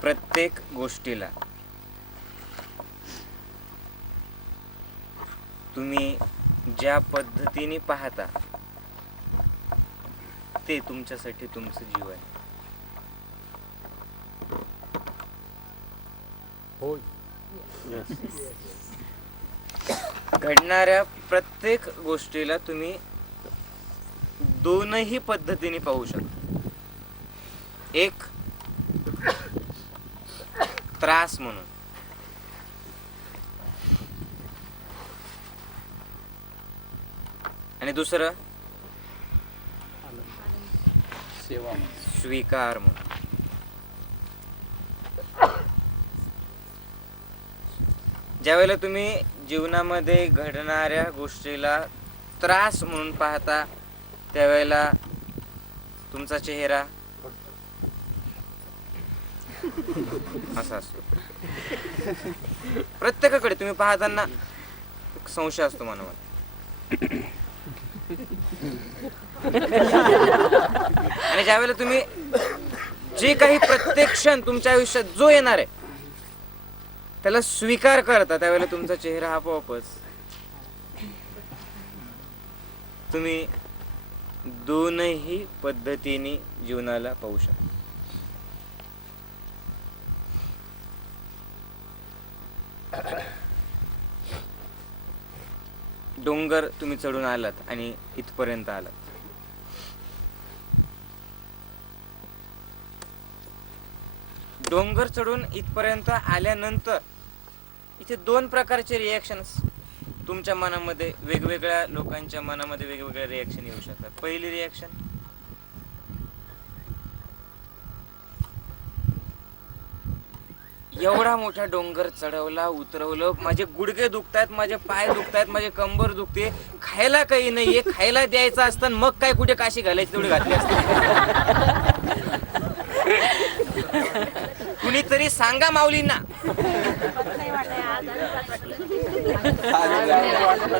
प्रत्येक गोष्टीला तुम्ही ज्या पद्धतीने पाहता ते तुमच्यासाठी तुमचं जीवन. घडणाऱ्या प्रत्येक गोष्टीला तुम्ही दोनही पद्धतीने पाहू शकता. एक त्रास म्हणून, आणि दुसरं स्वीकार म्हणून. ज्यावेळेला तुम्ही जीवनामध्ये घडणाऱ्या गोष्टीला त्रास म्हणून पाहता त्यावेळेला तुमचा चेहरा असा असतो. प्रत्येकाकडे तुम्ही पाहताना एक संशय असतो मनामध्ये. आणि ज्यावेळेला तुम्ही जे काही प्रत्येक क्षण तुमच्या आयुष्यात जो येणार आहे त्याला स्वीकार करता त्यावेळेला तुमचा चेहरा आपोआपच तुम्ही दोनही पद्धतीने जीवनाला पाहू शकता. डोंगर तुम्ही चढून आलात आणि इथपर्यंत आलात. डोंगर चढून इथपर्यंत आल्यानंतर इथे दोन प्रकारचे रिॲक्शन्स तुमच्या मनामध्ये, वेगवेगळ्या लोकांच्या मनामध्ये वेगवेगळे रिॲक्शन येऊ शकतात. पहिली रिॲक्शन, एवढा मोठा डोंगर चढवला, उतरवलं, माझे गुडघे दुखतायत, माझे पाय दुखतायत, माझे कंबर दुखते, खायला काही नाहीये, खायला द्यायचं असतं, मग काय कुठे काशी घालायची तेवढी घातली असते. कुणीतरी सांगा माऊलींना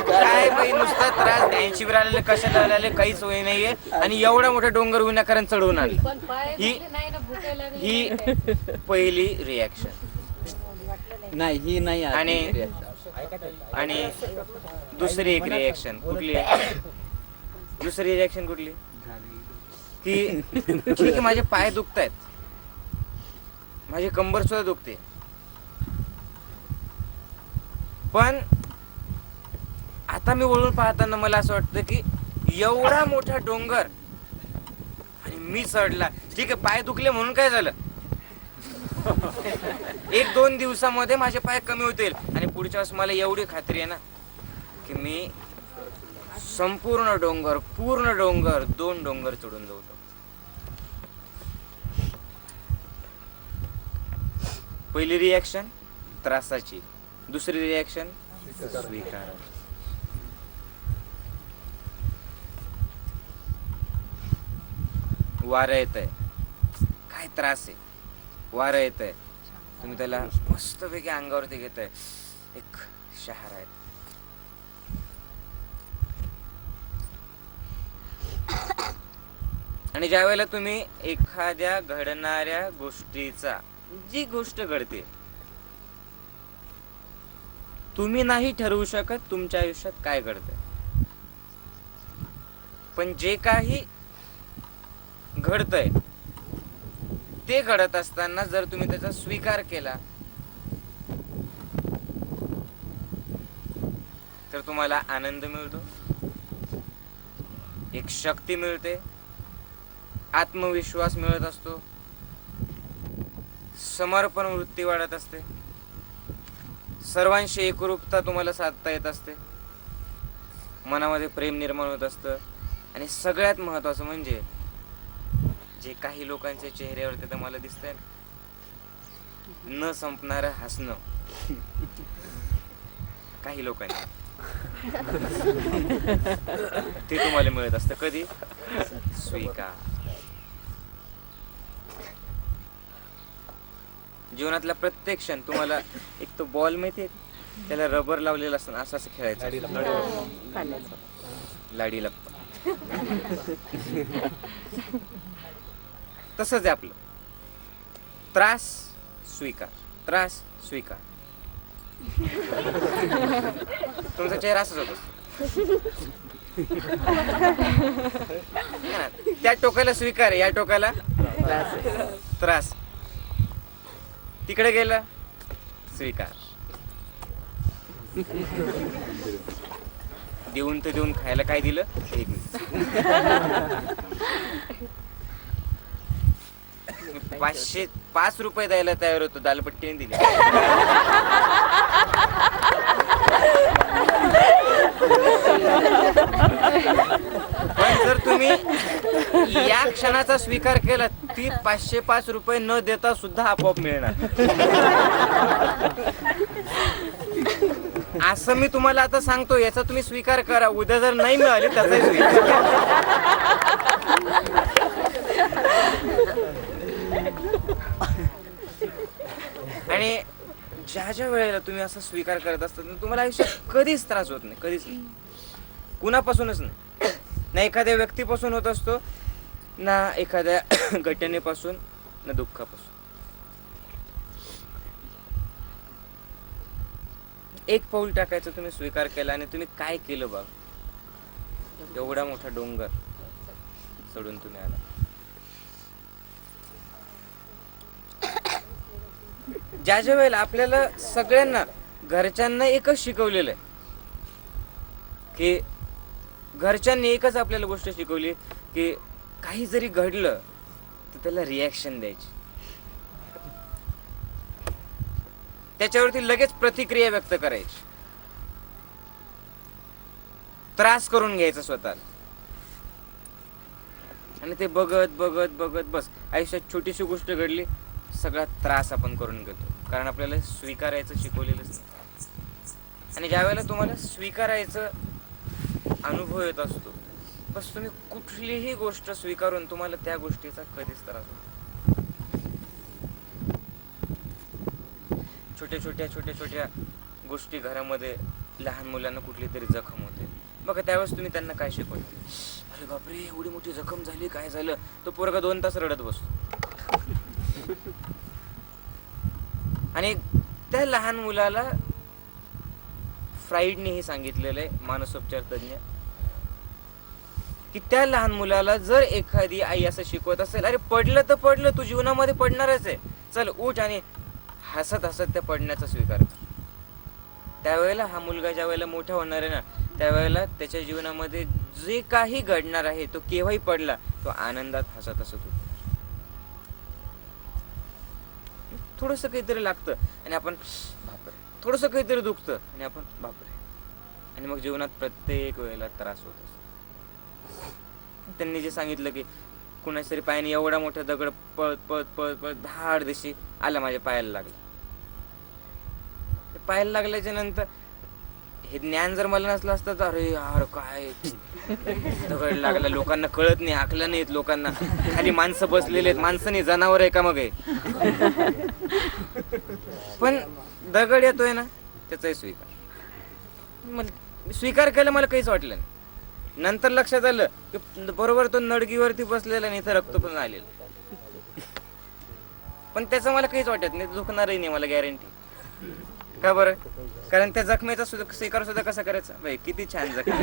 काय बाई नुसता त्रास, 80 वर आलेले, कशाला आलेले, काहीच होई नाहीये, आणि एवढा मोठा डोंगर विनाकारण चढवून आणलं. ही पहिली रिॲक्शन. नाही ही नाही. आणि दुसरी एक रिॲक्शन कुठली? दुसरी रिॲक्शन कुठली? की ठीक आहे, माझे पाय दुखतायत, माझी कंबर सुद्धा दुखते, पण आता मी वळून पाहताना मला असं वाटतं की एवढा मोठा डोंगर आणि मी चढला, ठीक आहे, पाय दुखले म्हणून काय झालं, 1-2 दिवसामध्ये माझे पाय कमी होतील, आणि पुढच्या वेळेस मला एवढी खात्री आहे ना की मी संपूर्ण डोंगर, पूर्ण डोंगर, 2 डोंगर चढून जाऊ शकतो. पहिली रिॲक्शन त्रासाची, दुसरी रिॲक्शन स्वीकार. वारं येत आहे, काय त्रास आहे, वारं येत आहे, तुम्ही त्याला मस्तपैकी अंगावरती घेताय, एक शहर आहे. आणि ज्या वेळेला तुम्ही एखाद्या घडणाऱ्या गोष्टीचा, जी गोष्ट घडते तुम्ही नाही ठरवू शकत तुमच्या आयुष्यात काय घडतंय, पण जे काही घडतंय ते घडत असताना जर तुम्ही त्याचा स्वीकार केला तर तुम्हाला आनंद मिळतो, एक शक्ती मिळते, आत्मविश्वास मिळत असतो, समर्पण वृत्ती वाढत असते, सर्वांशी एकरूपता तुम्हाला साधता येत असते, मनामध्ये प्रेम निर्माण होत असतं, आणि सगळ्यात महत्वाचं म्हणजे जे काही लोकांच्या चेहऱ्यावरती तर मला दिसतंय न संपणारं हसणं काही लोकांनी, ते तुम्हाला मिळत असतं. कधी? स्वीकार. जीवनातला प्रत्येक क्षण तुम्हाला, एक तो बॉल माहितीये, त्याला रबर लावलेला असतं, असं असं खेळायचं, लाडी लप्पा. तसंच आहे आपलं. त्रास स्वीकार, त्रास स्वीकार. तुमचा चेहरा असंच होत असतो. है ना? त्या टोकाला स्वीकार आहे, या टोकाला त्रास. तिकडे गेला स्वीकार. देऊन तर देऊन खायला काय दिलं हे दिलं. 505 रुपये द्यायला तयार होतो, दालपट्टीने दिली. पण जर तुम्ही या क्षणाचा स्वीकार केला, ती 505 रुपये न देता सुद्धा आपोआप मिळणार. असं मी तुम्हाला आता सांगतो, याचा तुम्ही स्वीकार करा. उद्या जर नाही मिळाली त्याचाही स्वीकार करा. आणि ज्या ज्या वेळेला तुम्ही असा स्वीकार करत असता, तुम्हाला आयुष्यात कधीच त्रास होत नाही, कधीच नाही. कुणापासूनच नाही. ना एखाद्या व्यक्तीपासून होत असतो, ना एखाद्या घटनेपासून, ना दुःखापासून. एक पाऊल टाकायचं तुम्ही स्वीकार केला आणि तुम्ही काय केलं बघ. एवढा मोठा डोंगर सोडून तुम्ही आला. ज्या ज्या वेळेला आपल्याला सगळ्यांना घरच्यांना एकच शिकवलेलं आहे की घरच्यांनी एकच आपल्याला गोष्ट शिकवली की काही जरी घडलं तर त्याला रिॲक्शन द्यायची, त्याच्यावरती लगेच प्रतिक्रिया व्यक्त करायची, त्रास करून घ्यायचा स्वतःला. आणि ते बघत बघत बघत बस आयुष्यात छोटीशी गोष्ट घडली, सगळा त्रास आपण करून घेतो, कारण आपल्याला स्वीकारायचं शिकवलेलंच नाही. आणि ज्या वेळेला तुम्हाला स्वीकारायचं अनुभव येत असतो, बस तुम्ही कुठलीही गोष्ट स्वीकारून तुम्हाला त्या गोष्टीचा कधीच त्रास होतो. छोट्या छोट्या गोष्टी घरामध्ये लहान मुलांना कुठली तरी जखम होते बघा, त्यावेळेस तुम्ही त्यांना काय शिकवता? अरे बापरे, एवढी मोठी जखम झाली, काय झालं? तो पोरगा 2 तास रडत बसतो. आणि त्या लहान मुलाला फ्राईडने हे सांगितलेलं आहे, मानसोपचार तज्ञ, की त्या लहान मुलाला जर एखादी आई असं शिकवत असेल, अरे पडलं तर पडलं, तू जीवनामध्ये पडणारच आहे, चल उठ आणि हसत हसत त्या पडण्याचा स्वीकार कर. त्यावेळेला हा मुलगा ज्या वेळेला मोठा होणार आहे ना, त्यावेळेला त्याच्या जीवनामध्ये जे काही घडणार आहे, तो केव्हाही पडला, तो आनंदात हसत हसत होतो. थोडस काहीतरी लागतं आणि आपण बापरे, थोडस काहीतरी दुखतं आणि आपण बापरे, आणि मग जीवनात प्रत्येक वेळेला त्रास होत असतो. त्यांनी जे सांगितलं की कुणाच्या तरी पायाने एवढा मोठा दगड पळत पळत पळत पळत धाड दिशी आला, माझ्या पायाला लागला. पायाला लागल्याच्या नंतर हे ज्ञान जर मला नसलं असतं तर अरे यार काय दगड लागला, लोकांना कळत नाही, आकलं नाहीत लोकांना, खाली माणसं बसलेले आहेत, माणसं नाही जनावर आहे का मग हे. पण दगड येतोय ना, त्याचाही स्वीकार केला, मला काहीच वाटलं नाही. नंतर लक्षात आलं की बरोबर तो नडगीवरती बसलेला आणि इथं रक्त पण आलेलं, पण त्याचं मला काहीच वाटत नाही, दुखणारही नाही मला गॅरंटी. का बरं? कारण त्या जखमेचा सुद्धा स्वीकार सुद्धा कसा करायचा, बाई किती छान जखम.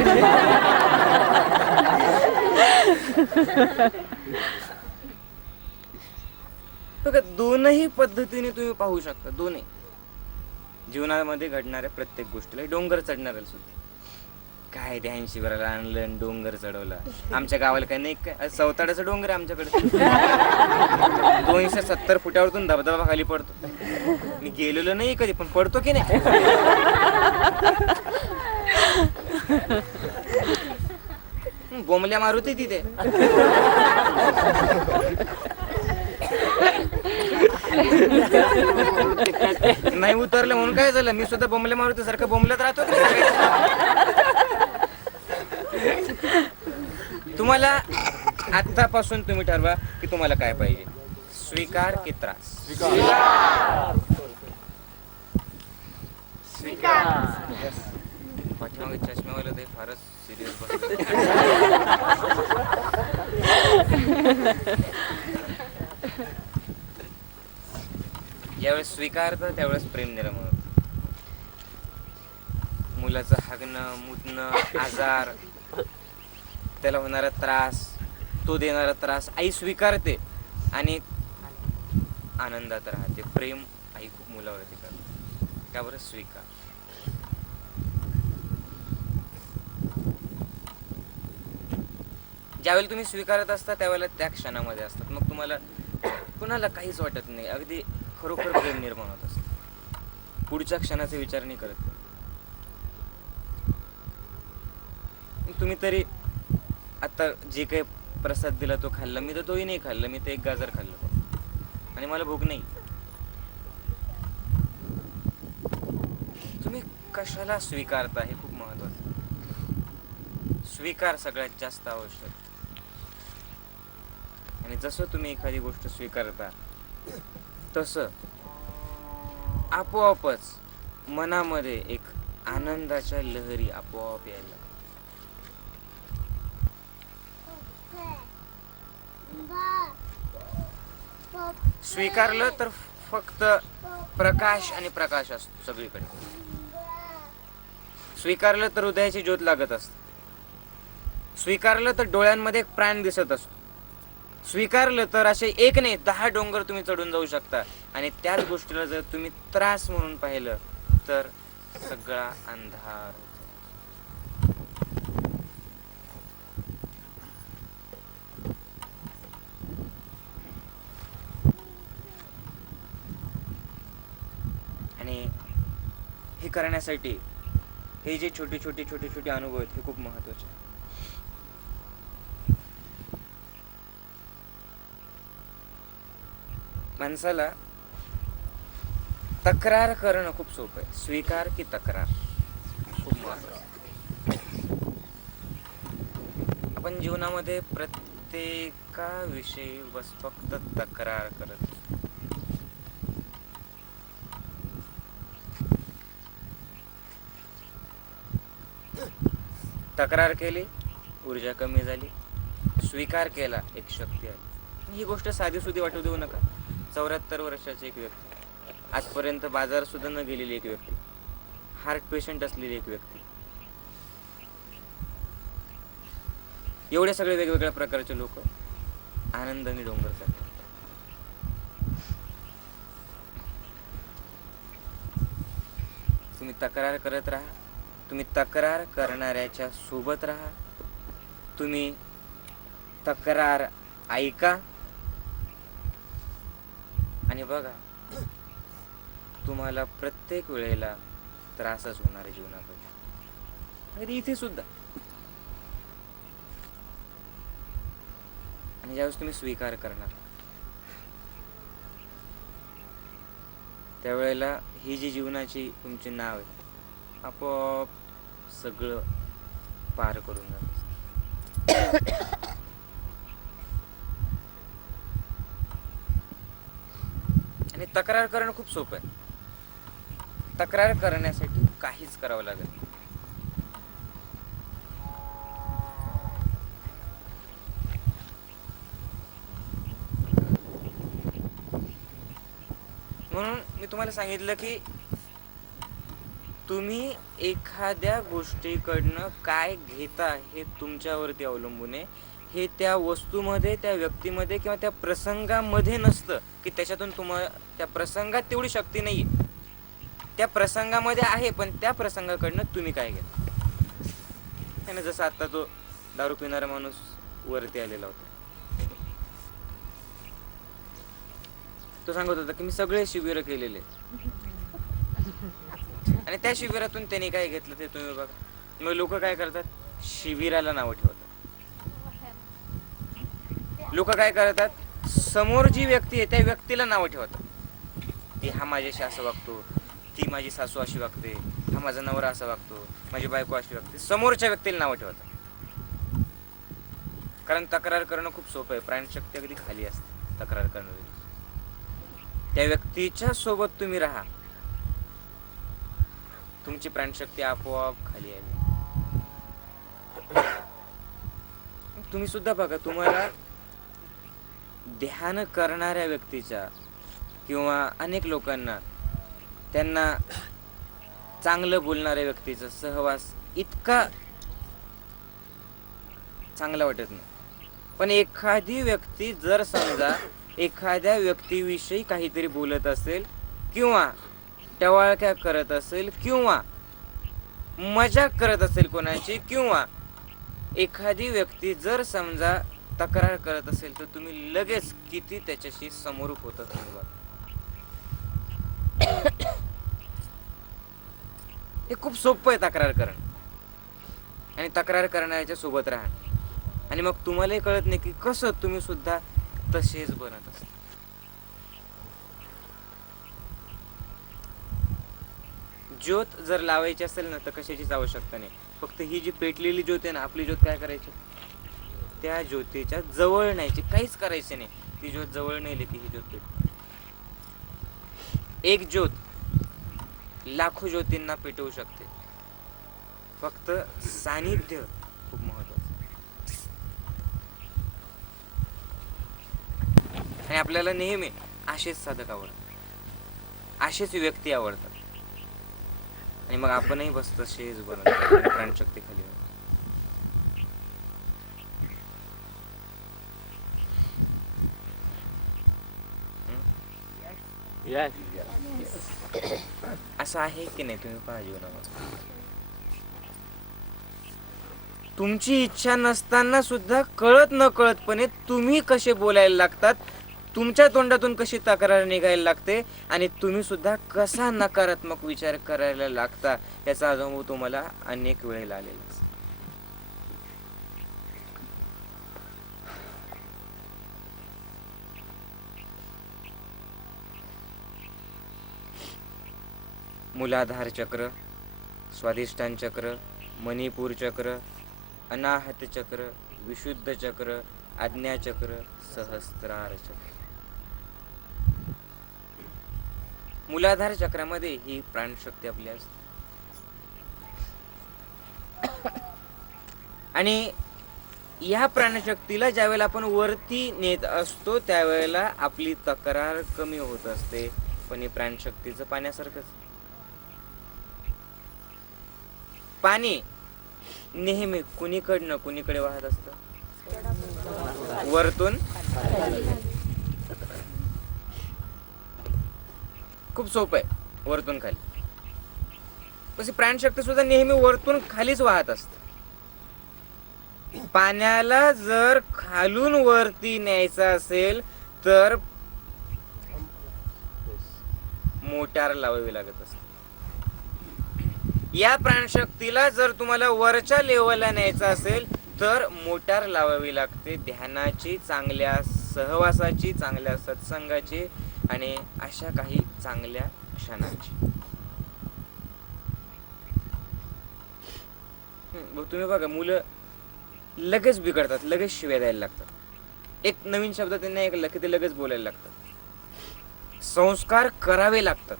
बघा, दोनही पद्धतीने तुम्ही पाहू शकता. दोन्ही जीवनामध्ये घडणाऱ्या प्रत्येक गोष्टीला, डोंगर चढणाऱ्याला सुद्धा काय 83 वराला आणलं, डोंगर चढवला. आमच्या गावाला काय नाही, काय सवताड्याचा डोंगर आहे आमच्याकडे. 270 फुटावरतून धबधबा खाली पडतो. मी गेलेलो नाही कधी, पण पडतो की नाही. बोंबल्या मारुती तिथे. नाही उतरलं म्हणून काय झालं, मी सुद्धा बोंबल्या मारुती सारखं बोंबलत राहतो. तुम्हाला आतापासून तुम्ही ठरवा की तुम्हाला काय पाहिजे, स्वीकार की त्रास? पाठीमागे चष्म्यावाला ते फारच सिरियस बसलं. ज्यावेळेस स्वीकारतं त्यावेळेस प्रेम निर्माण होतं. मुलाचं हागणं, मुतणं, आजार, त्याला होणारा त्रास, तो देणारा त्रास आई स्वीकारते आणि आनंदात राहते. प्रेम आई खूप मुलावरती करते. का बरं? स्वीकार. ज्यावेळेला तुम्ही स्वीकारत असता त्यावेळेला त्या क्षणामध्ये असतात, मग तुम्हाला कुणाला काहीच वाटत नाही. अगदी खरोखर प्रेम निर्माण होत असतं. पुढच्या क्षणाचा विचार नाही करत. तुम्ही तरी आता जे काही प्रसाद दिला तो खाल्ला, मी तर तोही नाही खाल्ला, मी तर एक गाजर खाल्लं आणि मला भूक नाही. तुम्ही कशाला स्वीकारता हे खूप महत्वाचं. स्वीकार सगळ्यात जास्त आवश्यक. आणि जसं तुम्ही एखादी गोष्ट स्वीकारता तसं आपोआपच मनामध्ये एक आनंदाच्या लहरी आपोआप यायला. स्वीकारलं तर फक्त प्रकाश आणि प्रकाश असतो सगळीकडे. स्वीकारलं तर हृदयाची ज्योत लागत असते. स्वीकारलं तर डोळ्यांमध्ये एक प्राण दिसत असतो. स्वीकारलं तर असे एक नाही 10 डोंगर तुम्ही चढून जाऊ शकता. आणि त्याच गोष्टीला जर तुम्ही त्रास म्हणून पाहिलं तर सगळा अंधार होतो. आणि हे करण्यासाठी हे जे छोटे छोटे अनुभव आहेत हे खूप महत्वाचे. माणसाला तक्रार करणं खूप सोपं आहे. स्वीकार की तक्रार खूप महत्वाचं. आपण जीवनामध्ये प्रत्येकाविषयी बस फक्त तक्रार करत असतो. तक्रार केली, ऊर्जा कमी झाली. स्वीकार केला, एक शक्ती आली. ही गोष्ट साधी सुधी वाटू देऊ नका. 74 वर्षाची एक व्यक्ती, आजपर्यंत बाजार सुद्धा न गेलेली एक व्यक्ती, हार्ट पेशंट असलेली एक व्यक्ती, एवढे सगळे वेगवेगळ्या प्रकारचे लोक आनंदाने डोंगर चढतात. तुम्ही तक्रार करत राहा. तुम्ही तक्रार करणाऱ्याच्या सोबत राहा. तुम्ही तक्रार ऐका आणि बघा तुम्हाला प्रत्येक वेळेला त्रासच होणार आहे जीवनामध्ये. अगदी इथे सुद्धा. आणि ज्यावेळेस तुम्ही स्वीकार करणार त्यावेळेला ही जी जीवनाची तुमची नाव आहे आपोआप सगळं पार करून जात. आणि तक्रार करणं खूप सोपं आहे. तक्रार करण्यासाठी काहीच करावं लागत नाही. म्हणून मी तुम्हाला सांगितलं की तुम्ही एखाद्या गोष्टीकडनं काय घेता हे तुमच्यावरती अवलंबून आहे. हे त्या वस्तूमध्ये, त्या व्यक्तीमध्ये किंवा त्या प्रसंगामध्ये नसतं की त्याच्यातून तुम्हाला त्या प्रसंगात तेवढी शक्ती नाहीये. त्या प्रसंगामध्ये आहे पण त्या प्रसंगाकडनं तुम्ही काय घेता. त्याने जसं आता तो दारू पिणारा माणूस वरती आलेला होता, तो सांगत होता की मी सगळे शिबिर केलेले आणि त्या शिबिरातून त्यांनी काय घेतलं ते तुम्ही बघा. मग लोक काय करतात, शिबिराला नाव ठेवतात. लोक काय करतात, समोर जी व्यक्ती आहे त्या व्यक्तीला नाव ठेवतात की हा माझ्याशी असं वागतो, ती माझी सासू अशी वागते, हा माझा नवरा असा वागतो, माझी बायको अशी वागते. समोरच्या व्यक्तीला नाव ठेवतात. कारण तक्रार करणं खूप सोपं आहे. प्राणशक्ती अगदी खाली असते तक्रार करणं. त्या व्यक्तीच्या सोबत तुम्ही राहा, तुमची प्राणशक्ती आपोआप खाली आली. तुम्ही सुद्धा बघा, तुम्हाला ध्यान करणाऱ्या व्यक्तीच्या किंवा अनेक लोकांना त्यांना चांगलं बोलणाऱ्या व्यक्तीचा सहवास इतका चांगला वाटत नाही. पण एखादी व्यक्ती जर समजा एखाद्या व्यक्तीविषयी काहीतरी बोलत असेल किंवा टवाळक्या करत असेल किंवा मजाक करत असेल कोणाची, किंवा एखादी व्यक्ती जर समजा तक्रार करत असेल, तर तुम्ही लगेच किती त्याच्याशी समरूप होतात तुम्ही बघा. हे खूप सोपं आहे तक्रार करणं आणि तक्रार करणाऱ्याच्या सोबत राहा. आणि मग तुम्हालाही कळत नाही की कसं तुम्ही सुद्धा तसेच बनत असता. ज्योत जर लावायची असेल ना तर कशाचीच आवश्यकता नाही. फक्त ही जी पेटलेली ज्योत आहे ना, आपली ज्योत काय करायची, त्या ज्योतीच्या जवळ न्यायची, काहीच करायचे नाही. ती ज्योत जवळ नेली की ही ज्योत पेटते. एक ज्योत लाखो ज्योतींना पेटवू शकते. फक्त सानिध्य खूप महत्वाचं. आणि आपल्याला नेहमी असेच साधक आवडतात, असेच व्यक्ती आवडतात. आणि मग आपणही बस तसेच बनवतो प्राणशक्ती खाली. असं आहे की नाही, तुम्ही पहा जीवनामध्ये तुमची इच्छा नसताना सुद्धा कळत न कळतपणे तुम्ही कसे बोलायला लागतात, तुमच्या तोंडातून कशी तक्रार निघायला लागते आणि तुम्ही सुद्धा कसा नकारात्मक विचार करायला लागता, याचा अनुभव तुम्हाला अनेक वेळेला आलेला. मूलाधार चक्र, स्वाधिष्ठान चक्र, मणिपूर चक्र, अनाहत चक्र, विशुद्ध चक्र, आज्ञा चक्र, सहस्त्रार चक्र. मूलाधार चक्रामध्ये ही प्राणशक्ती आपली असते. आणि या प्राणशक्तीला ज्यावेळेला आपण वरती नेत असतो त्यावेळेला आपली तक्रार कमी होत असते. पण ही प्राणशक्तीचं पाण्यासारखंच. पाणी नेहमी कुणीकडनं कुणीकडे वाहत असतं, वरतून. खूप सोपं आहे, वरतून खाली. तशी प्राणशक्ती सुद्धा नेहमी वरतून खालीच वाहत असते. पाण्याला जर खालून वरती न्यायचं असेल तर मोटार लावावी लागत असते. या प्राणशक्तीला जर तुम्हाला वरच्या लेवलला न्यायचं असेल तर मोटार लावावी लागते, ध्यानाची, चांगल्या सहवासाची, चांगल्या सत्संगाची आणि अशा काही चांगल्या क्षणांची. तुम्ही बघा, मुलं लगेच बिघडतात, लगेच शिव्या द्यायला लागतात. एक नवीन शब्द त्यांनी ऐकला की ते लगेच बोलायला लागतात. संस्कार करावे लागतात.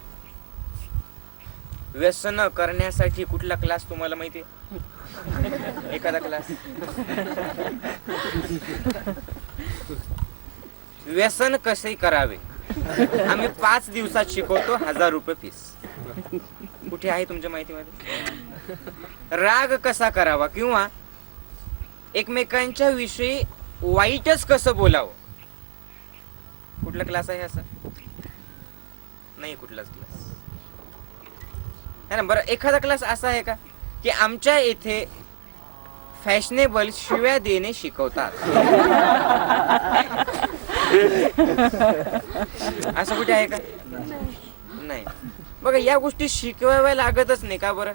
व्यसन करण्यासाठी कुठला क्लास तुम्हाला माहिती आहे? एखादा क्लास. व्यसन कसे करावे आम्ही 5 दिवसात शिकवतो, 1000 रुपये फीस. कुठे आहे तुमच्या माहितीमध्ये? राग कसा करावा किंवा एकमेकांच्या विषयी वाईटच कसं बोलावं, कुठला क्लास आहे? असं नाही कुठलाच क्लास है ना. बरं, एखादा क्लास असा आहे का की आमच्या इथे फॅशनेबल शिव्या देणे शिकवतात? असं कुठे आहे का? नाही. बघा, या गोष्टी शिकवाव्या लागतच नाही का बरं?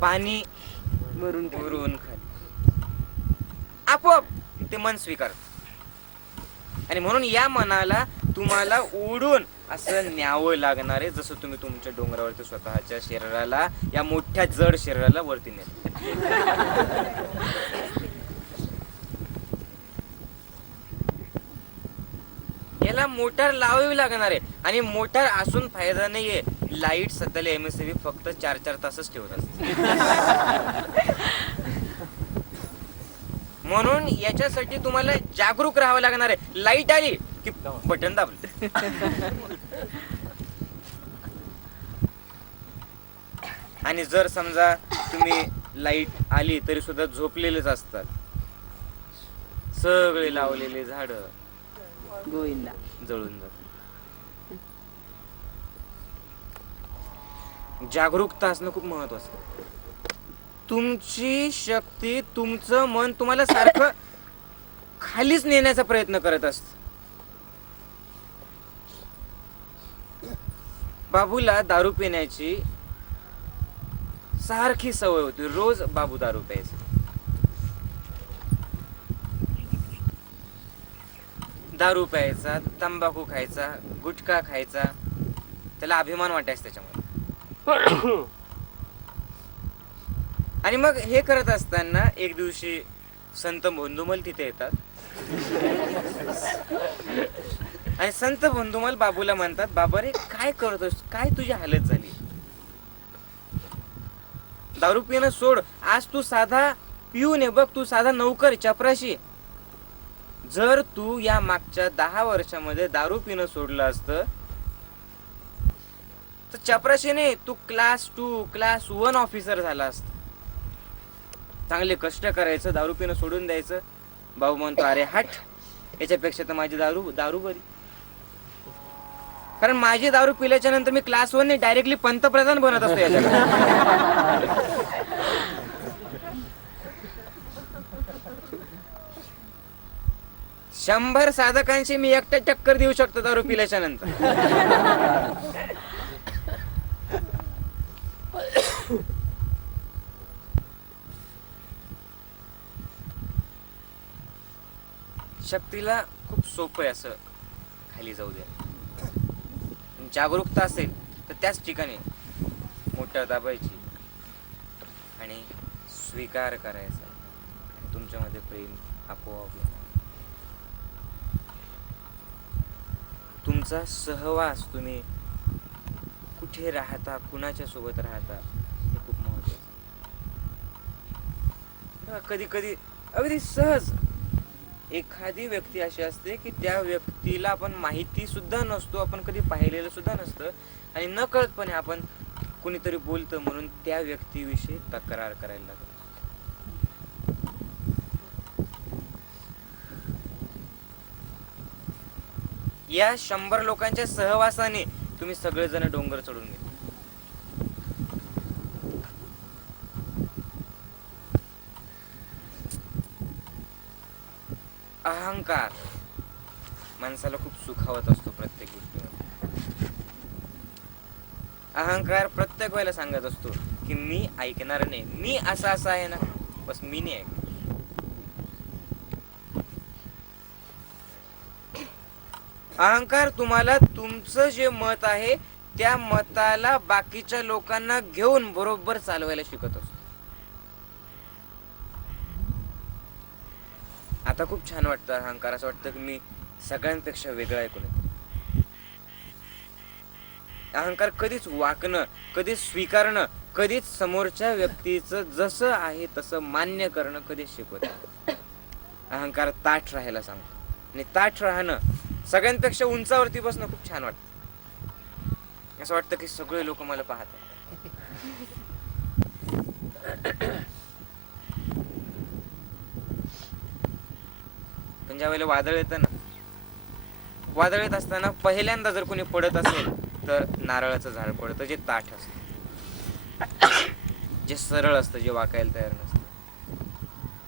पाणी वरून खाली आपोआप ते मन स्वीकारत. आणि म्हणून या मनाला तुम्हाला ओढून असं न्यावं लागणार आहे, जसं तुम्ही तुमच्या डोंगरावरती स्वतःच्या शरीराला, या मोठ्या जड शरीराला वरती नेत. याला मोटार लावावी लागणार आहे. आणि मोटार असून फायदा नाहीये. लाईट सध्याला एमएससीबी फक्त 4-4 तासच ठेवत असते. म्हणून याच्यासाठी तुम्हाला जागरूक राहावं लागणार आहे. लाईट आली की बटन दाबलं. आणि जर समजा तुम्ही लाईट आली तरी सुद्धा झोपलेलेच असतात. सगळे लावलेले झाड गोविंदा. जळून जातात. जागरूकता असणं खूप महत्वाचं आहे. तुमची शक्ती, तुमचं मन तुम्हाला सारखं खालीच नेण्याचा प्रयत्न करत असत. बाबूला दारू पिण्याची सारखी सवय होती. रोज बाबू दारू प्यायचा. दारू प्यायचा, तंबाखू खायचा, गुटखा खायचा. त्याला अभिमान वाटायचा त्याच्यामध्ये. आणि मग हे करत असताना एक दिवशी संत बंधुमल तिथे येतात. आणि संत बंधुमल बाबूला म्हणतात, बाबा रे काय करतोस, काय तुझी हालत झाली, दारू पिणं सोड. आज तू साधा पिऊन ये बघ, तू साधा नौकर चपराशी. जर तू या मागच्या 10 वर्षामध्ये दारू पिणं सोडलं असतं तर चपराशीने तू क्लास 2, क्लास 1 ऑफिसर झाला असता. चांगले कष्ट करायचं, दारू पिणं सोडून द्यायचं. भाऊ म्हणतो, अरे हट, याच्यापेक्षा तर माझी दारू बरी. कारण माझी दारू पिल्याच्या नंतर मी क्लास 1 ने डायरेक्टली पंतप्रधान बनत असतो याच्याकडे. 100 साधकांशी मी एकटा टक्कर देऊ शकतो दारू पिल्याच्या नंतर. शक्तीला खूप सोपं आहे असं खाली जाऊ द्या. जागरूकता असेल तर त्याच ठिकाणी मोटर दाबायची आणि स्वीकार करायचा. आणि तुमच्यामध्ये प्रेम आपोआप येणार. तुमचा सहवास, तुम्ही कुठे राहता, कुणाच्या सोबत राहता, हे खूप महत्वाचं. कधी कधी अगदी सहज एखादी व्यक्ती अशी असते की त्या व्यक्तीला आपण माहिती सुद्धा नसतो, आपण कधी पाहिलेलं सुद्धा नसतं, आणि न कळतपणे आपण कुणीतरी बोलतं म्हणून त्या व्यक्तीविषयी तक्रार करायला लागतो. या 100 लोकांच्या सहवासाने तुम्ही सगळेजण डोंगर चढून गेले. अहंकार माणसाला खूप सुखावत असतो प्रत्येक गोष्टीमध्ये. अहंकार प्रत्येक वेळेला सांगत असतो की मी ऐकणार नाही, मी असा आहे ना, बस मी नाही ऐकणार. अहंकार तुम्हाला तुमचं जे मत आहे त्या मताला बाकीच्या लोकांना घेऊन बरोबर चालवायला शिकत असतो. आता खूप छान वाटतं अहंकार, असं वाटतं की मी सगळ्यांपेक्षा वेगळा आहे कोणी. अहंकार कधीच वाकणं, कधीच स्वीकारणं, कधीच समोरच्या व्यक्तीचं जसं आहे तसं मान्य करणं कधीच शिकवत नाही. अहंकार ताठ राहायला सांगतो. आणि ताठ राहणं, सगळ्यांपेक्षा उंचावरती बसणं खूप छान वाटतं. असं वाटतं की सगळे लोक मला पाहतात. पण ज्या वेळेला वादळ येतं ना, वादळ येत असताना पहिल्यांदा जर कोणी पडत असेल तर नारळाचं झाड पडतं, जे ताठ असतं, जे सरळ असतं, जे वाकायला तयार नसतं.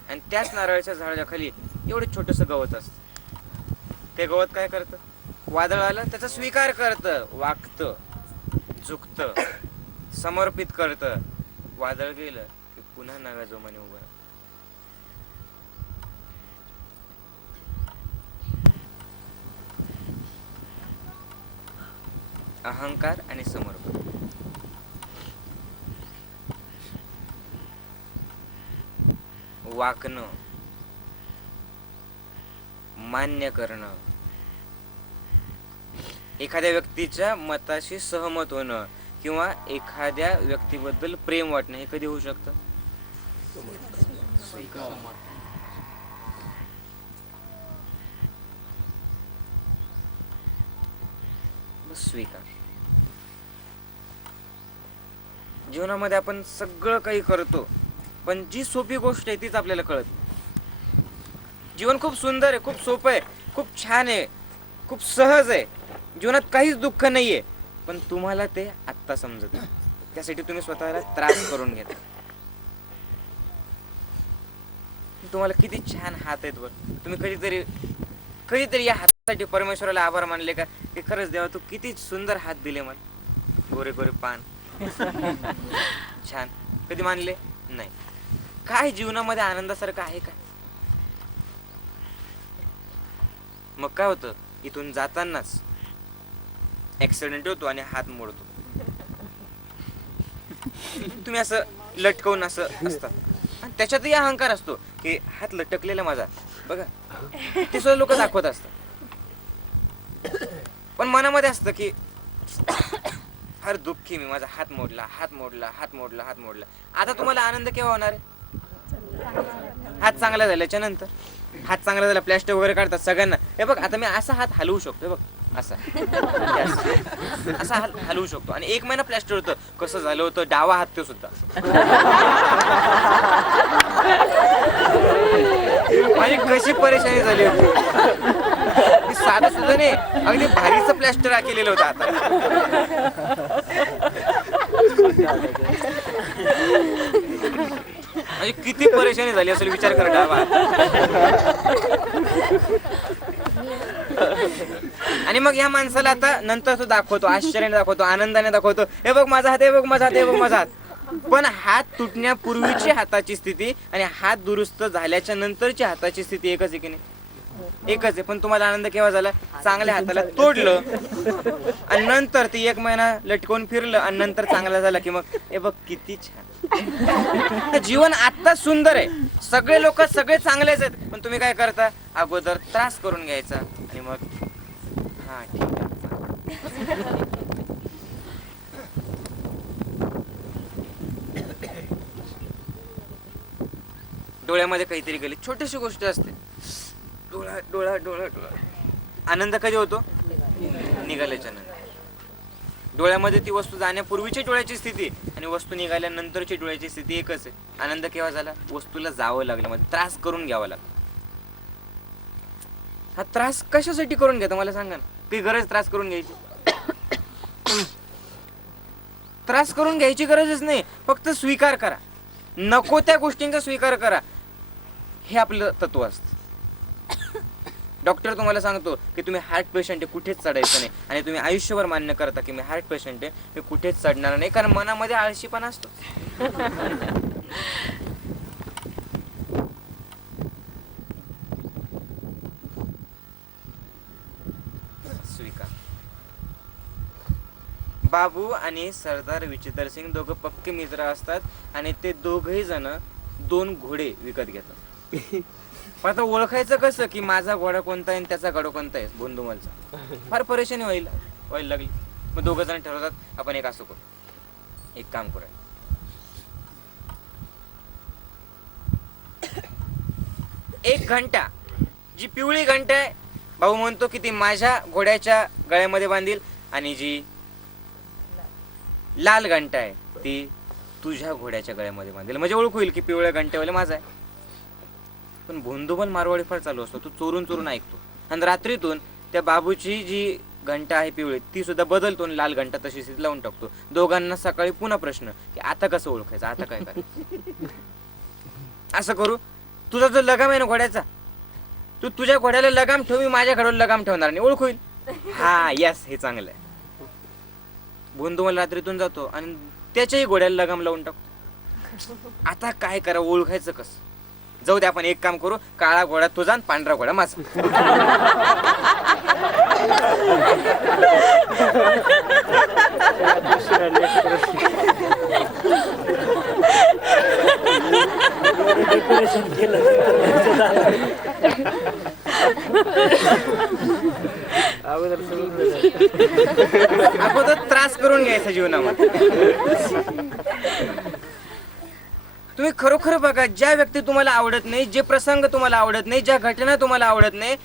आणि त्याच नारळाच्या झाडाच्या खाली एवढं छोटंसं गवत असतं. ते गवत काय करतं, वादळ आलं त्याचा स्वीकार करतं, वाकतं, झुकतं, समर्पित करतं. वादळ गेलं की पुन्हा नव्या जोमाने उभं राहतं. अहंकार आणि समर्पण. वाकणं, मान्य करणं, एखाद्या व्यक्तीच्या मताशी सहमत होणं किंवा एखाद्या व्यक्तीबद्दल प्रेम वाटणं, हे कधी होऊ शकतं? स्वीकार. जीवनामध्ये आपण सगळं काही करतो, पण जी सोपी गोष्ट आहे तीच आपल्याला कळत नाही. जीवन खूप सुंदर आहे, खूप सोपं आहे, खूप छान आहे, खूप सहज आहे, जीवनात काहीच दुःख नाहीये, पण तुम्हाला ते आत्ता समजत नाही. त्यासाठी तुम्ही स्वतःला त्रास करून घेता. तुम्हाला किती छान हात आहेत वर, तुम्ही कधीतरी या हातासाठी परमेश्वराला आभार मानले का, की खरंच देवा तू किती सुंदर हात दिले मला, गोरे गोरे पान छान, कधी मानले नाही. काय जीवनामध्ये आनंदासारखं आहे का? मग काय होतं, इथून जातानाच ऍक्सिडेंट होतो आणि हात मोडतो. तुम्ही असं लटकवून असं असतात, आणि त्याच्यातही अहंकार असतो की हात लटकलेला माझा बघा, ते सुद्धा लोक दाखवत असतात. पण मनामध्ये असतं की फार दुःखी मी, माझा हात मोडला, हात मोडला, हात मोडला, हात मोडला. आता तुम्हाला आनंद केव्हा होणार आहे? हात चांगला झाल्याच्या नंतर. हात चांगला झाला, प्लॅस्टर वगैरे काढतात सगळ्यांना. हे बघ आता मी असा हात हलवू शकतो, बघ असा असा हलवू शकतो. आणि 1 महिना प्लॅस्टर होतं, कसं झालं होतं, डावा हात ते सुद्धा. माझी कशी परेशानी झाली होती. साधं सुद्धा नाही, अगदी भारीचं प्लॅस्टर केलेलं होतं आता. म्हणजे किती परेशानी झाली असेल विचार कर डावा. आणि मग या माणसाला आता नंतर तो दाखवतो, आश्चर्याने दाखवतो, आनंदाने दाखवतो, हे बघ माझा हात, हे बघ माझा हात, हे बघ माझा हात. पण हात तुटण्यापूर्वीची हाताची स्थिती आणि हात दुरुस्त झाल्याच्या नंतरची हाताची स्थिती एकच आहे की नाही? एकच आहे. पण तुम्हाला आनंद केव्हा झाला? चांगल्या हाताला तोडलं आणि नंतर ते 1 महिना लटकवून फिरलं आणि नंतर चांगला झाला की मग हे बघ किती छान. जीवन आता सुंदर आहे, सगळे लोक सगळे चांगलेच आहेत, पण तुम्ही काय करता? अगोदर त्रास करून घ्यायचा आणि मग हा ठीक आहे. डोळ्यामध्ये काहीतरी गेले, छोटीशी गोष्ट असते, डोळा डोळा डोळा डोळा. आनंद कधी होतो? निघाल्याच्या नंतर. डोळ्यामध्ये ती वस्तू जाण्यापूर्वीची डोळ्याची स्थिती आणि वस्तू निघाल्यानंतरची डोळ्याची स्थिती एकच आहे. आनंद केव्हा झाला? वस्तूला जावं लागलं, मध्ये त्रास करून घ्यावा लागला. हा त्रास कशासाठी करून घेता मला सांगा ना? काही गरज त्रास करून घ्यायची? त्रास करून घ्यायची गरजच नाही, फक्त स्वीकार करा, नको त्या गोष्टींचा स्वीकार करा. हे आपलं तत्व असतं. डॉक्टर तुम्हाला सांगतो की तुम्ही हार्ट पेशंट आहे, कुठेच चढायचं नाही, आणि तुम्ही आयुष्यभर मान्य करता की मी हार्ट पेशंट आहे, मी कुठेच चढणार नाही, कारण मनामध्ये आळशीपणा असतो. स्वीकार. बाबू आणि सरदार विचित्र सिंग दोघं पक्के मित्र असतात आणि ते दोघही जण 2 घोडे विकत घेतात. पण आता ओळखायचं कसं की माझा घोडा कोणता आहे आणि त्याचा घोडा कोणता आहे बंधुमलचा? फार परेशानी व्हायला लागली. मग 2 जण ठरवतात आपण एक असं करू, एक काम करूया, 1 घंटा, जी पिवळी घंटा आहे भाऊ म्हणतो की ती माझ्या घोड्याच्या गळ्यामध्ये बांधील, आणि जी लाल घंटा आहे ती तुझ्या घोड्याच्या गळ्यामध्ये बांधील, म्हणजे ओळख होईल की पिवळ्या घंट्यावाले माझा आहे. पण भोंदोबल मारवाडी फार चालू असतो, तो चोरून चोरून ऐकतो आणि रात्रीतून त्या बाबूची जी घंटा आहे पिवळी ती सुद्धा बदलतो आणि लाल घंटा तशीच लावून टाकतो. दोघांना सकाळी पुन्हा प्रश्न की आता कसं ओळखायचं, आता काय करायचं? असं करू, तुझा जो लगाम आहे ना घोड्याचा, तू तुझ्या घोड्याला लगाम ठेव, मी माझ्या घोड्याला लगाम ठेवणार नाही, ओळख होईल. हा यस, हे चांगलं आहे. भोंदोबल रात्रीतून जातो आणि त्याच्याही घोड्याला लगाम लावून टाकतो. आता काय करा, ओळखायचं कसं? जाऊ दे, आपण एक काम करू, काळा घोडा तुझा आणि पांढरा घोडा माझा. अगोदर त्रास करून घ्यायचा जीवनामध्ये. तुम्ही खरोखर बघा, ज्या व्यक्ती तुम्हाला आवडत नाही, जे प्रसंग तुम्हाला आवडत नाही, ज्या घटना तुम्हाला आवडत नाही,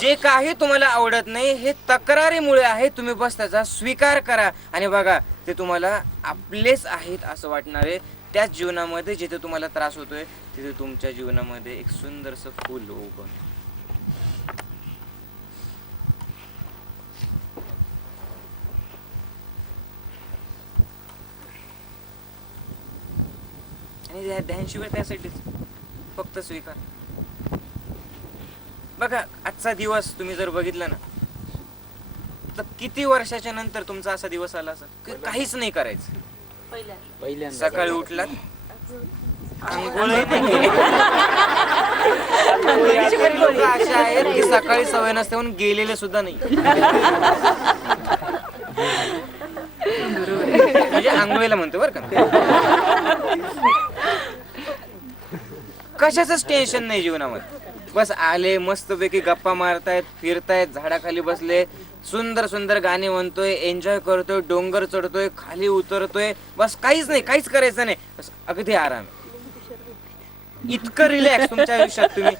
जे काही तुम्हाला आवडत नाही हे तक्रारीमुळे आहे. तुम्ही बस त्याचा स्वीकार करा आणि बघा ते तुम्हाला आपलेच आहेत असं वाटणार आहे. त्याच जीवनामध्ये जिथे तुम्हाला त्रास होतोय तिथे तुमच्या जीवनामध्ये एक सुंदरसं फुल उभं. आणि ध्यानशिवाय त्यासाठीच फक्त स्वीकार. बघा आजचा दिवस तुम्ही जर बघितला ना तर किती वर्षाच्या नंतर तुमचा असा दिवस आला असेल काहीच नाही करायचं. पहिल्यांदा सकाळी उठलात अंघोळही नाही केली. काही लोक असे आहेत की सकाळी सवय नसते म्हणून गेलेले सुद्धा नाही. म्हणजे आंघोळीला म्हणतो बरं का. कशाच टेन्शन नाही जीवनामध्ये. बस आले मस्तपैकी गप्पा मारतायत, फिरतायत, झाडाखाली बसले, सुंदर सुंदर गाणे म्हणतोय, एन्जॉय करतोय, डोंगर चढतोय, खाली उतरतोय. बस काहीच नाही, काहीच करायचं नाही, बस अगदी आराम. इतकं रिलॅक्स तुमच्या आयुष्यात तुम्ही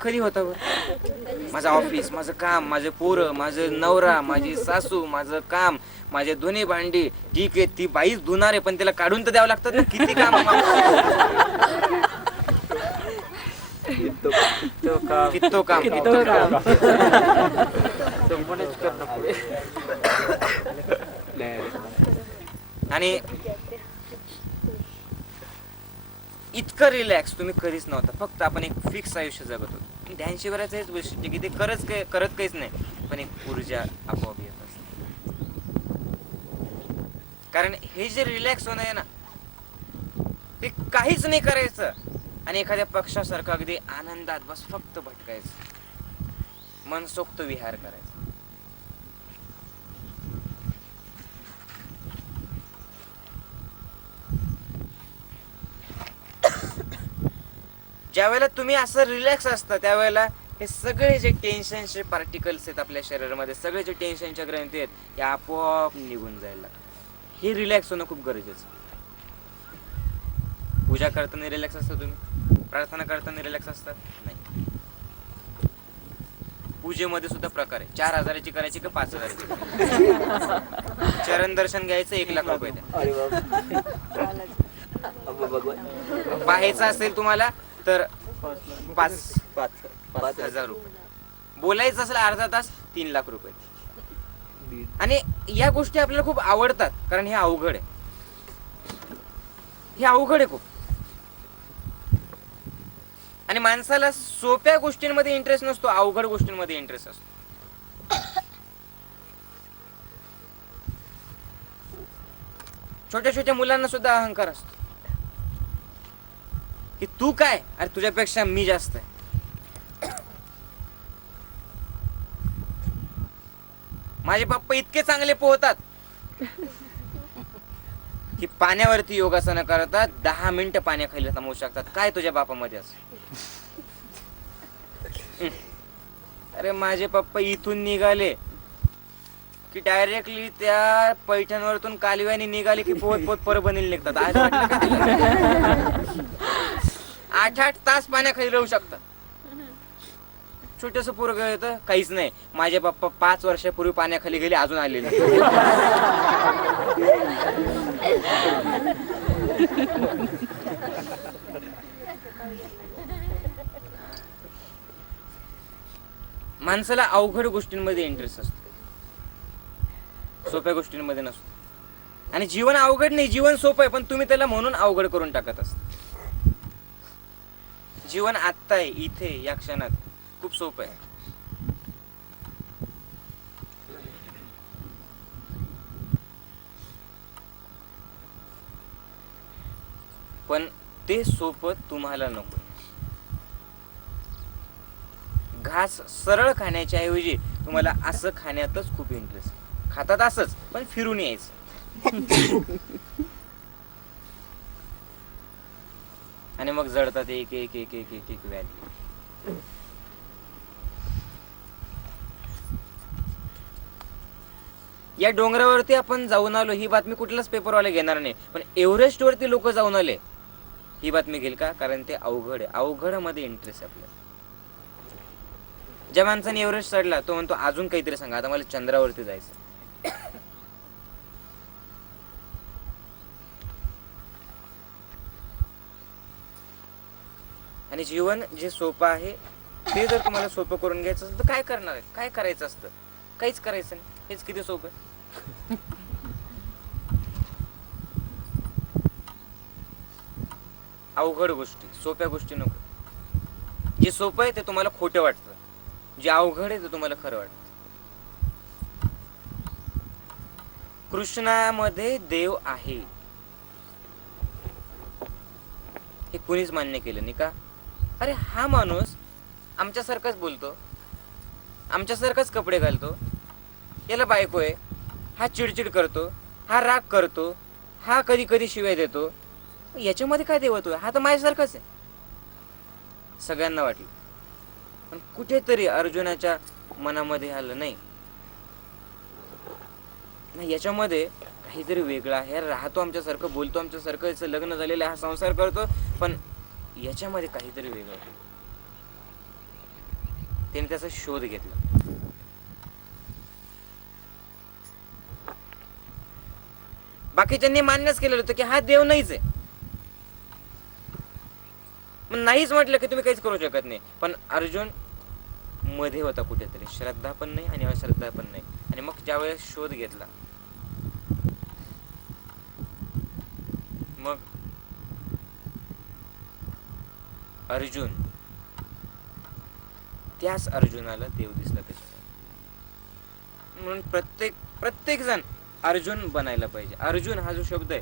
कधी होता बरं? माझं ऑफिस, माझं काम, माझे पोरं, माझं नवरा, माझी सासू, माझं काम, माझे धुणी भांडी. ठीक आहे ती बाईच धुणार आहे पण तिला काढून तर द्यावं लागतात ना. किती काम कितो काम आणि इतकं रिलॅक्स तुम्ही कधीच नव्हता. फक्त आपण एक फिक्स आयुष्य जगत होतो. ध्यानशिबिराचं हेच वैशिष्ट्य की ते करत काहीच नाही पण एक ऊर्जा आपोआप येत असते. कारण हे जे रिलॅक्स होणं आहे ना ते काहीच नाही करायचं आणि एखाद्या पक्षासारखं अगदी आनंदात बस फक्त भटकायचं, मनसोक्त विहार करायचा. ज्यावेळेला तुम्ही असं रिलॅक्स असता त्यावेळेला हे सगळे जे टेन्शनचे पार्टिकल्स आहेत आपल्या शरीरामध्ये, सगळे जे टेन्शनच्या ग्रंथी आहेत हे आपोआप निघून जायला. हे रिलॅक्स होणं खूप गरजेचं. पूजा करताना रिलॅक्स असता तुम्ही? प्रार्थना करताना रिलॅक्स असतात? नाही. पूजेमध्ये सुद्धा प्रकार आहे. 4000ची करायची का 5000ची? चरण दर्शन घ्यायचं 1,00,000 रुपये द्या. पाहायचं असेल तुम्हाला तर 5,000 रुपये. बोलायचं असेल अर्धा तास 3,00,000 रुपये. आणि या गोष्टी आपल्याला खूप आवडतात कारण हे अवघड आहे. हे अवघड आहे खूप. आणि माणसाला सोप्या गोष्टींमध्ये इंटरेस्ट नसतो, अवघड गोष्टींमध्ये इंटरेस्ट असतो. छोट्या छोट्या मुलांना सुद्धा अहंकार असतो की तू काय, अरे तुझ्यापेक्षा मी जास्त आहे. माझे पप्पा इतके चांगले पोहतात की पाण्यावरती योगासनं करतात, 10 मिनिटं पाण्याखाली थांबवू शकतात. काय तुझ्या बापामध्ये असं? अरे माझे पप्पा इथून निघाले की डायरेक्टली त्या पैठणवरतून कालव्याने निघाले की पोहत पोहत परभणीला निघतात. आज 8-8 तास पाण्याखाली राहू शकतात. छोटस पोरग येतं, काहीच नाही. माझे पप्पा 5 वर्षापूर्वी पाण्याखाली गेले अजून आलेले. माणसाला अवघड गोष्टींमध्ये इंटरेस्ट असतो, सोप्या गोष्टींमध्ये नसतो. आणि जीवन अवघड नाही, जीवन सोपं आहे पण तुम्ही त्याला म्हणून अवघड करून टाकत असता. जीवन आत्ता आहे, इथे या क्षणात खूप सोपं आहे. पण ते सोपं तुम्हाला नको. घास सरळ खाण्याच्या ऐवजी तुम्हाला असं खाण्यातच खूप इंटरेस्ट. खातात असंच पण फिरून यायचं. आणि मग जडतात एक एक एक एक एक एक व्हॅल्यू. या डोंगरावरती आपण जाऊन आलो ही बातमी कुठलाच पेपरवाले घेणार नाही. पण एव्हरेस्ट वरती लोक जाऊन आले ही बातमी घेईल का? कारण ते अवघड आहे. अवघड मध्ये इंटरेस्ट आपल्याला. ज्या माणसाने एव्हरेस्ट चढला तो म्हणतो अजून काहीतरी सांगा, आता मला चंद्रावरती जायचं. आणि जीवन जे सोपं आहे ते जर तुम्हाला सोपं करून घ्यायचं असेल तर काय करणार आहे, काय करायचं असतं? काहीच करायचं नाही. हेच किती सोपं आहे. अवघड गोष्टी, सोप्या गोष्टी नको. जे सोपं आहे ते तुम्हाला खोटं वाटतं, जे अवघड आहे ते तुम्हाला खरं वाटतं. कृष्णामध्ये देव आहे हे कुणीच मान्य केलं नाही का? अरे हा माणूस आमच्यासारखाच बोलतो, आमच्यासारखाच कपडे घालतो, याला बायको आहे, हा चिडचिड करतो, हा राग करतो, हा कधी कधी शिव्या देतो, याच्यामध्ये काय देवत्व आहे? हा तर माझ्यासारखाच आहे, सगळ्यांना वाटलं. पण कुठेतरी अर्जुनाच्या मनामध्ये आलं नाही, याच्यामध्ये काहीतरी वेगळं आहे. राहतो आमच्यासारखं, बोलतो आमच्यासारखं, याचं लग्न झालेलं आहे, हा संसार करतो, पण याच्यामध्ये काहीतरी वेगळं आहे. त्याने त्याचा शोध घेतला. बाकीच्यांनी मान्यच केलेलं होतं की हा देव नाहीच आहे. मग नाहीच म्हटलं की तुम्ही काहीच करू शकत नाही. पण अर्जुन मध्ये होता कुठेतरी, श्रद्धा पण नाही आणि अश्रद्धा पण नाही. आणि मग ज्यावेळेस शोध घेतला, मग अर्जुन, त्याच अर्जुनाला देव दिसला त्याच्यामध्ये. म्हणून प्रत्येक जण अर्जुन बनायला पाहिजे. अर्जुन हा जो शब्द आहे,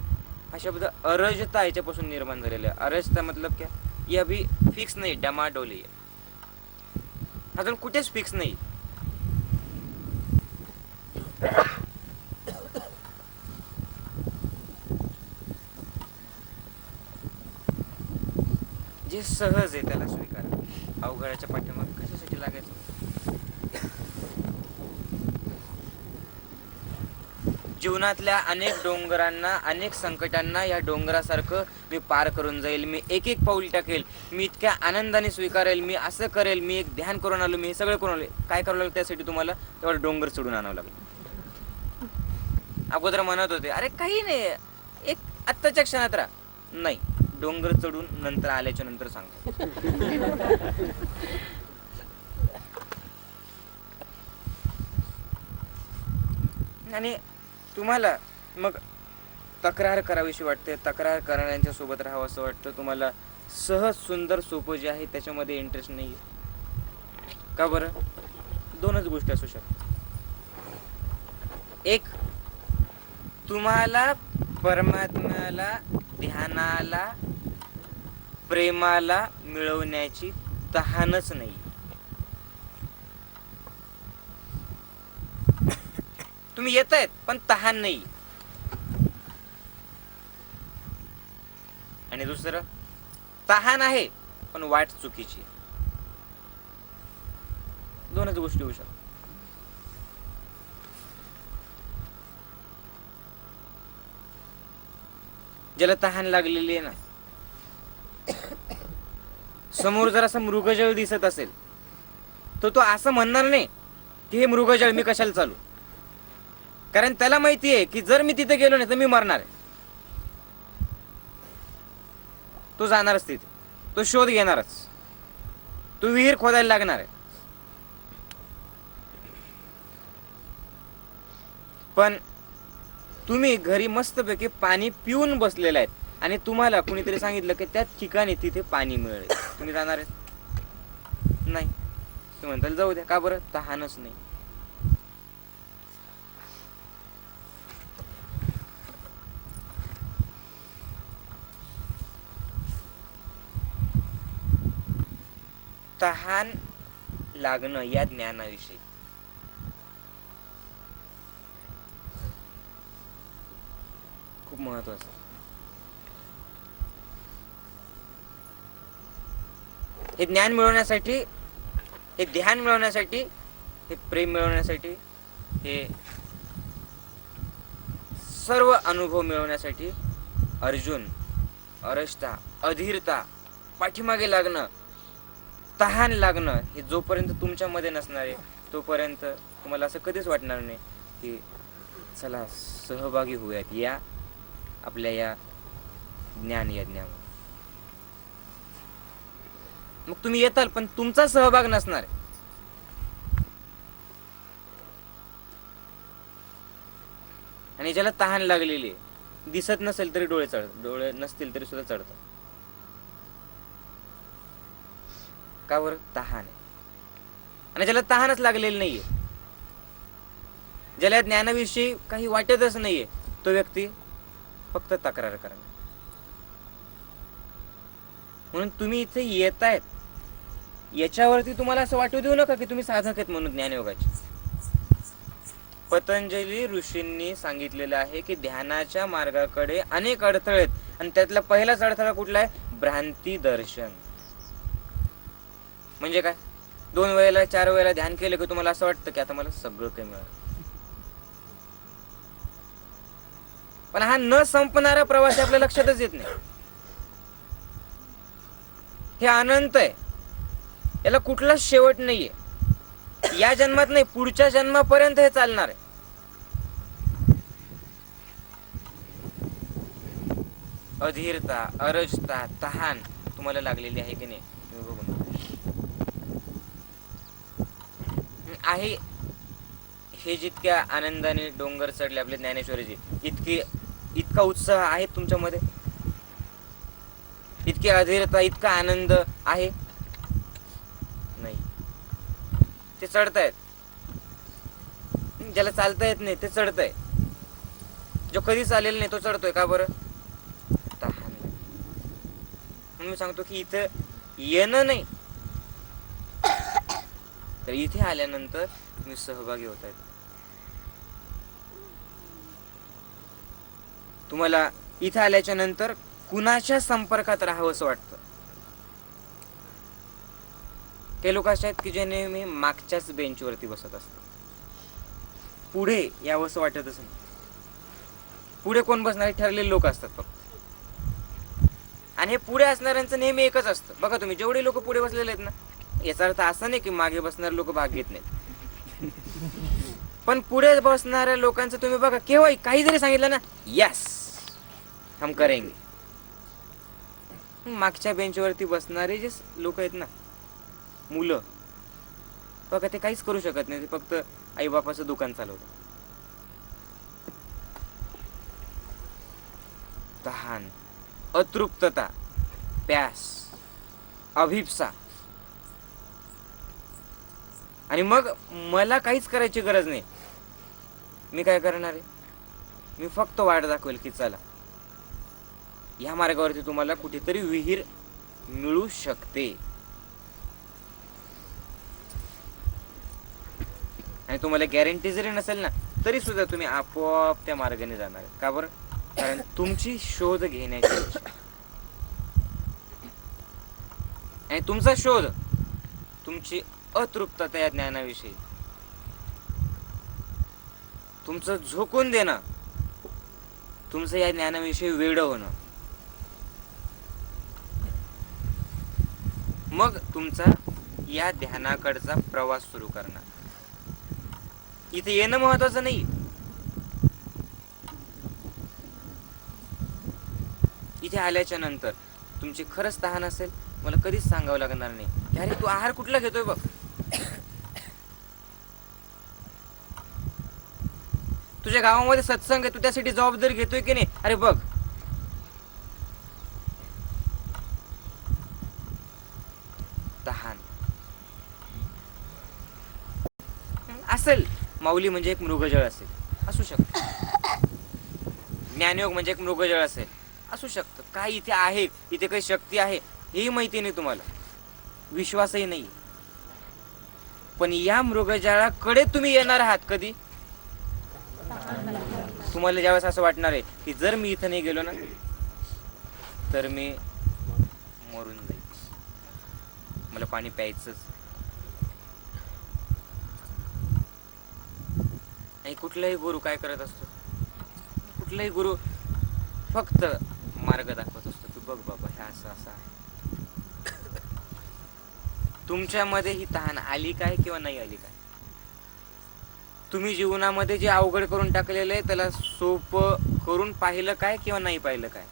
हा शब्द अरजता याच्यापासून निर्माण झालेला आहे. अरजता मतलब क्या? ये अभी फिक्स नाही, डमाडोली आहे, अजून कुठेच फिक्स नाही. जे सहज आहे त्याला स्वीकारा. अवघडाच्या पाठीमागे कशासाठी लागायचं? जीवनातल्या अनेक डोंगरांना, अनेक संकटांना या डोंगरासारखं मी पार करून जाईल, मी एक एक पाऊल टाकेल, मी इतक्या आनंदाने स्वीकारेल, मी असं करेल, मी एक ध्यान करून आलो, मी हे सगळं करून आलो. काय करावं लागलं त्यासाठी? तुम्हाला तेवढं डोंगर चढून आणावं लागलं. अगोदर म्हणत होते अरे काही नाही, एक आत्ताच्या क्षणात राहा. नाही, डोंगर चढून नंतर आल्याच्या नंतर सांगतो. आणि तुम्हाला मग तक्रार करावीशी वाटते, तक्रार करणाऱ्यांच्या सोबत राहावं असं वाटतं. तुम्हाला सहज सुंदर सोपं जे आहे त्याच्यामध्ये इंटरेस्ट नाही. का बरं? दोनच गोष्टी असू शकतात. एक, तुम्हाला परमात्म्याला, ध्यानाला, प्रेमाला मिळवण्याची तहानच नाही. तुम्ही येत आहेत पण तहान नाही. आणि दुसरं, तहान आहे पण वाट चुकीची. दोनच गोष्टी होऊ शकतात. ज्याला तहान लागलेली आहे ना, समोर जर असं मृगजळ दिसत असेल तर तो असं म्हणणार नाही की हे मृगजळ मी कशाला चालू, कारण त्याला माहिती आहे की जर मी तिथे गेलो नाही तर मी मरणार आहे. तो जाणारच तिथे, तो शोध घेणारच, तो विहीर खोदायला लागणार आहे. पण तुम्ही घरी मस्तपैकी पाणी पिऊन बसलेला आहेत आणि तुम्हाला कुणीतरी सांगितलं की त्या ठिकाणी तिथे पाणी मिळेल, तुम्ही जाणार आहे? नाही. तुम्ही म्हणताल जाऊ द्या. का बरं? तहानच नाही. तहान लागणं या ज्ञानाविषयी खूप महत्वाचं. हे ज्ञान मिळवण्यासाठी, हे ध्यान मिळवण्यासाठी, हे प्रेम मिळवण्यासाठी, हे सर्व अनुभव मिळवण्यासाठी अर्जुन, अरजता, अधीरता, पाठीमागे लागणं, तहान लागणं हे जोपर्यंत तुमच्यामध्ये नसणार आहे तोपर्यंत तुम्हाला असं कधीच वाटणार नाही की चला सहभागी होऊयात या आपल्या या ज्ञान यज्ञामध्ये. मग तुम्ही येताल पण तुमचा सहभाग नसणार आहे. आणि ज्याला तहान लागलेली आहे, दिसत नसेल तरी डोळे नसतील तरी सुद्धा चढतात. का बरं? तहान आहे. आणि ज्याला तहानच लागलेली नाहीये, ज्याला ज्ञानाविषयी काही वाटतच नाहीये, तो व्यक्ती फक्त तक्रार करणार. म्हणून तुम्ही इथे येतायत याच्यावरती तुम्हाला असं वाटू देऊ नका की तुम्ही साधक आहेत म्हणून ज्ञानयोगाचे. पतंजली ऋषींनी सांगितलेलं आहे की ध्यानाच्या मार्गाकडे अनेक अडथळे आहेत आणि त्यातला पहिलाच अडथळा कुठला आहे? भ्रांती दर्शन. म्हणजे काय? 2 वेळेला 4 वेळेला ध्यान केलं की तुम्हाला असं वाटतं की आता मला सगळं काही मिळालं. पण हा न संपणारा प्रवास आपल्या लक्षातच येत नाही. हे अनंत आहे, याला कुठलाच शेवट नाहीये. या जन्मात नाही, पुढच्या जन्मापर्यंत हे चालणार आहे. अधीरता, अरजता, तहान तुम्हाला लागलेली आहे की नाही तुम्ही बघून आहे. हे जितक्या आनंदाने डोंगर चढले आपले ज्ञानेश्वरीजी, इतका उत्साह आहे तुमच्यामध्ये, इतकी अधीरता, इतका आनंद आहे नाही. ते चढतायत. ज्याला चालता येत नाही ते चढतंय. जो कधी चालेल नाही तो चढतोय. का बरं? तहान. म्हणून मी सांगतो की इथं येणं नाही तर इथे आल्यानंतर तुम्ही सहभागी होतायत. तुम्हाला इथे आल्याच्या नंतर कुणाच्या संपर्कात राहावं असं वाटतं. काही लोक असे आहेत की जे नेहमी मागच्याच बेंचवरती बसत असतात. पुढे यावं असं वाटतच नाही. पुढे कोण बसणारे ठरलेले लोक असतात फक्त. आणि हे पुढे असणाऱ्यांचं नेहमी एकच असतं. बघा तुम्ही जेवढे लोक पुढे बसलेले आहेत ना, याचा अर्थ असा नाही की मागे बसणारे लोक भाग घेत नाहीत. पण पुढे बसणाऱ्या लोकांचं तुम्ही बघा, केव्हाही काही जरी सांगितलं ना, यस हम करेंगे. मागच्या बेंचवरती बसणारे जे लोक आहेत ना, मुलं, बघा ते काहीच करू शकत नाही. ते फक्त आई बापाचं दुकान चालवतात. तहान, अतृप्तता, प्यास, अभिप्सा. आणि मग मला काहीच करायची गरज नाही. मी काय करणार आहे? मी फक्त वाट दाखवेल की चला या मार्गावरती तुम्हाला कुठेतरी विहीर मिळू शकते. आणि तुम्हाला गॅरंटी जरी नसेल ना तरी सुद्धा तुम्ही आपोआप त्या मार्गाने जाणार. का बरं? कारण तुमची शोध घेण्याची इच्छा आणि तुमचा शोध, तुमची अतृप्तता या ज्ञानाविषयी, तुमचं झोकून देणं, तुमचं या ज्ञानाविषयी वेड होणं, मग तुमचा या ध्यानाकडचा प्रवास सुरू करणार. इथे येणं महत्वाचं नाही. इथे आल्याच्या नंतर तुमची खरंच तहान असेल, मला कधीच सांगावं लागणार नाही की अरे तू आहार कुठला घेतोय बघ. तुझ्या गावामध्ये सत्संग आहे, तू त्यासाठी जबाबदारी घेतोय की नाही, अरे बघ. तहान असेल, माऊली म्हणजे एक मृगजळ असेल, असू शकतं. ज्ञानयोग म्हणजे एक मृगजळ असेल, असू शकतं. काय इथे आहे, इथे काही शक्ती आहे हेही माहिती नाही तुम्हाला, विश्वासही नाही. पण या मृगजळाकडे तुम्ही येणार आहात कधी? तुम्हाला ज्यावेळेस असं वाटणार आहे की जर मी इथं नाही गेलो ना तर मी मरून जाईल, मला पाणी प्यायचंच. आणि कुठलाही गुरु काय करत असतो? कुठलाही गुरु फक्त मार्ग दाखवत असतो की बघ बाबा हे असं असं आहे. तुमच्यामध्ये ही तहान आली काय किंवा नाही आली काय? तुम्ही जीवनामध्ये जे अवघड करून टाकलेलं आहे त्याला सोपं करून पाहिलं काय किंवा नाही पाहिलं काय?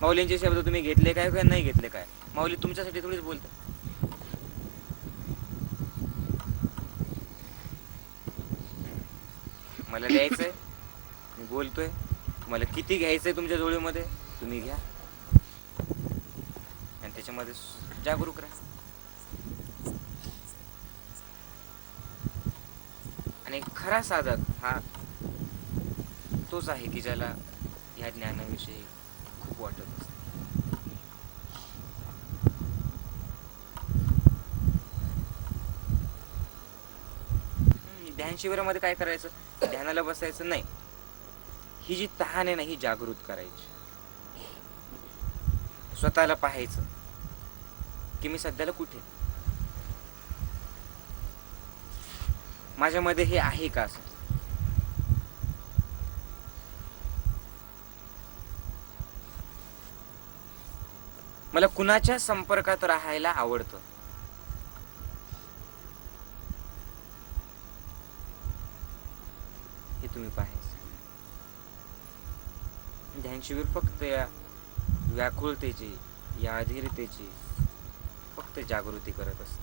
माऊलींचे शब्द तुम्ही घेतले काय किंवा नाही घेतले काय? माऊली तुमच्यासाठी थोडीच बोलतात. मला द्यायचंय, मी बोलतोय. मला किती घ्यायचंय तुमच्या जोडीमध्ये तुम्ही घ्या आणि त्याच्यामध्ये जागरूक राहा. आणि खरा साधक हा तोच आहे की ज्याला ह्या ज्ञानाविषयी खूप वाटत असतं. ध्यान शिबिरामध्ये काय करायचं? ध्यानाला बसायचं नाही. ही जी तहान आहे ना ही जागृत करायची. स्वतःला पाहायचं की मी सध्याला कुठे, माझ्यामध्ये हे आहे का असं. मला कुणाच्या संपर्कात राहायला आवडतं, हे तुम्ही पाहायचं. ध्यान शिबिर फक्त या व्याकुळतेची, या अधीरतेची फक्त जागृती करत असते.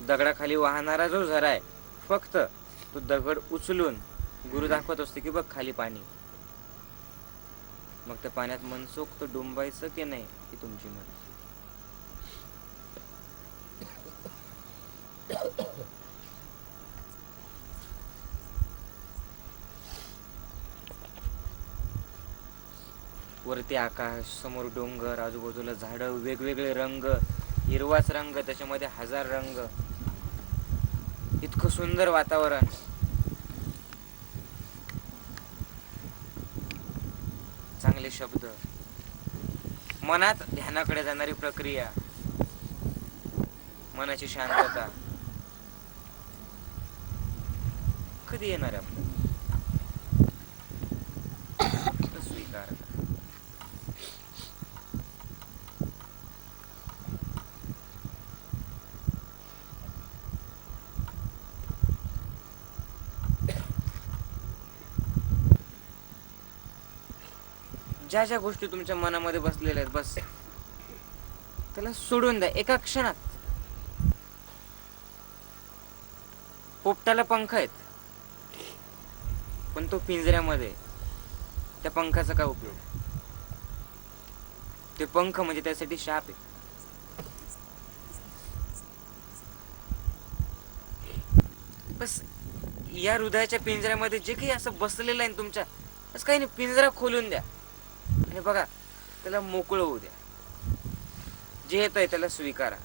दगडाखाली वाहणारा जो झरा आहे, फक्त तो दगड उचलून गुरु दाखवत असतो की बघ खाली पाणी. मग त्या पाण्यात मनसोक्त डुंबायचं की नाही ही तुमची मन. वरती आकाश, समोर डोंगर, आजूबाजूला झाडं, वेगवेगळे रंग, हिरवाच रंग, त्याच्यामध्ये 1000 रंग, इतकं सुंदर वातावरण. चांगले शब्द, मनात ध्यानाकडे जाणारी प्रक्रिया, मनाची शांतता कधी येणार आहे आपल्याला? स्वीकार करा. ज्या ज्या गोष्टी तुमच्या मनामध्ये बसलेल्या आहेत, बस त्याला सोडून द्या एका क्षणात. पोपटाला पंख आहेत पण तो पिंजऱ्यामध्ये, त्या पंखाचा काय उपयोग? ते पंख म्हणजे त्यासाठी शाप आहे. बस या हृदयाच्या पिंजऱ्यामध्ये जे काही असं बसलेलं आहे तुमच्या, असं काही नाही, पिंजरा खोलून द्या आणि बघा त्याला मोकळं होऊ द्या. जे येत आहे त्याला स्वीकारा.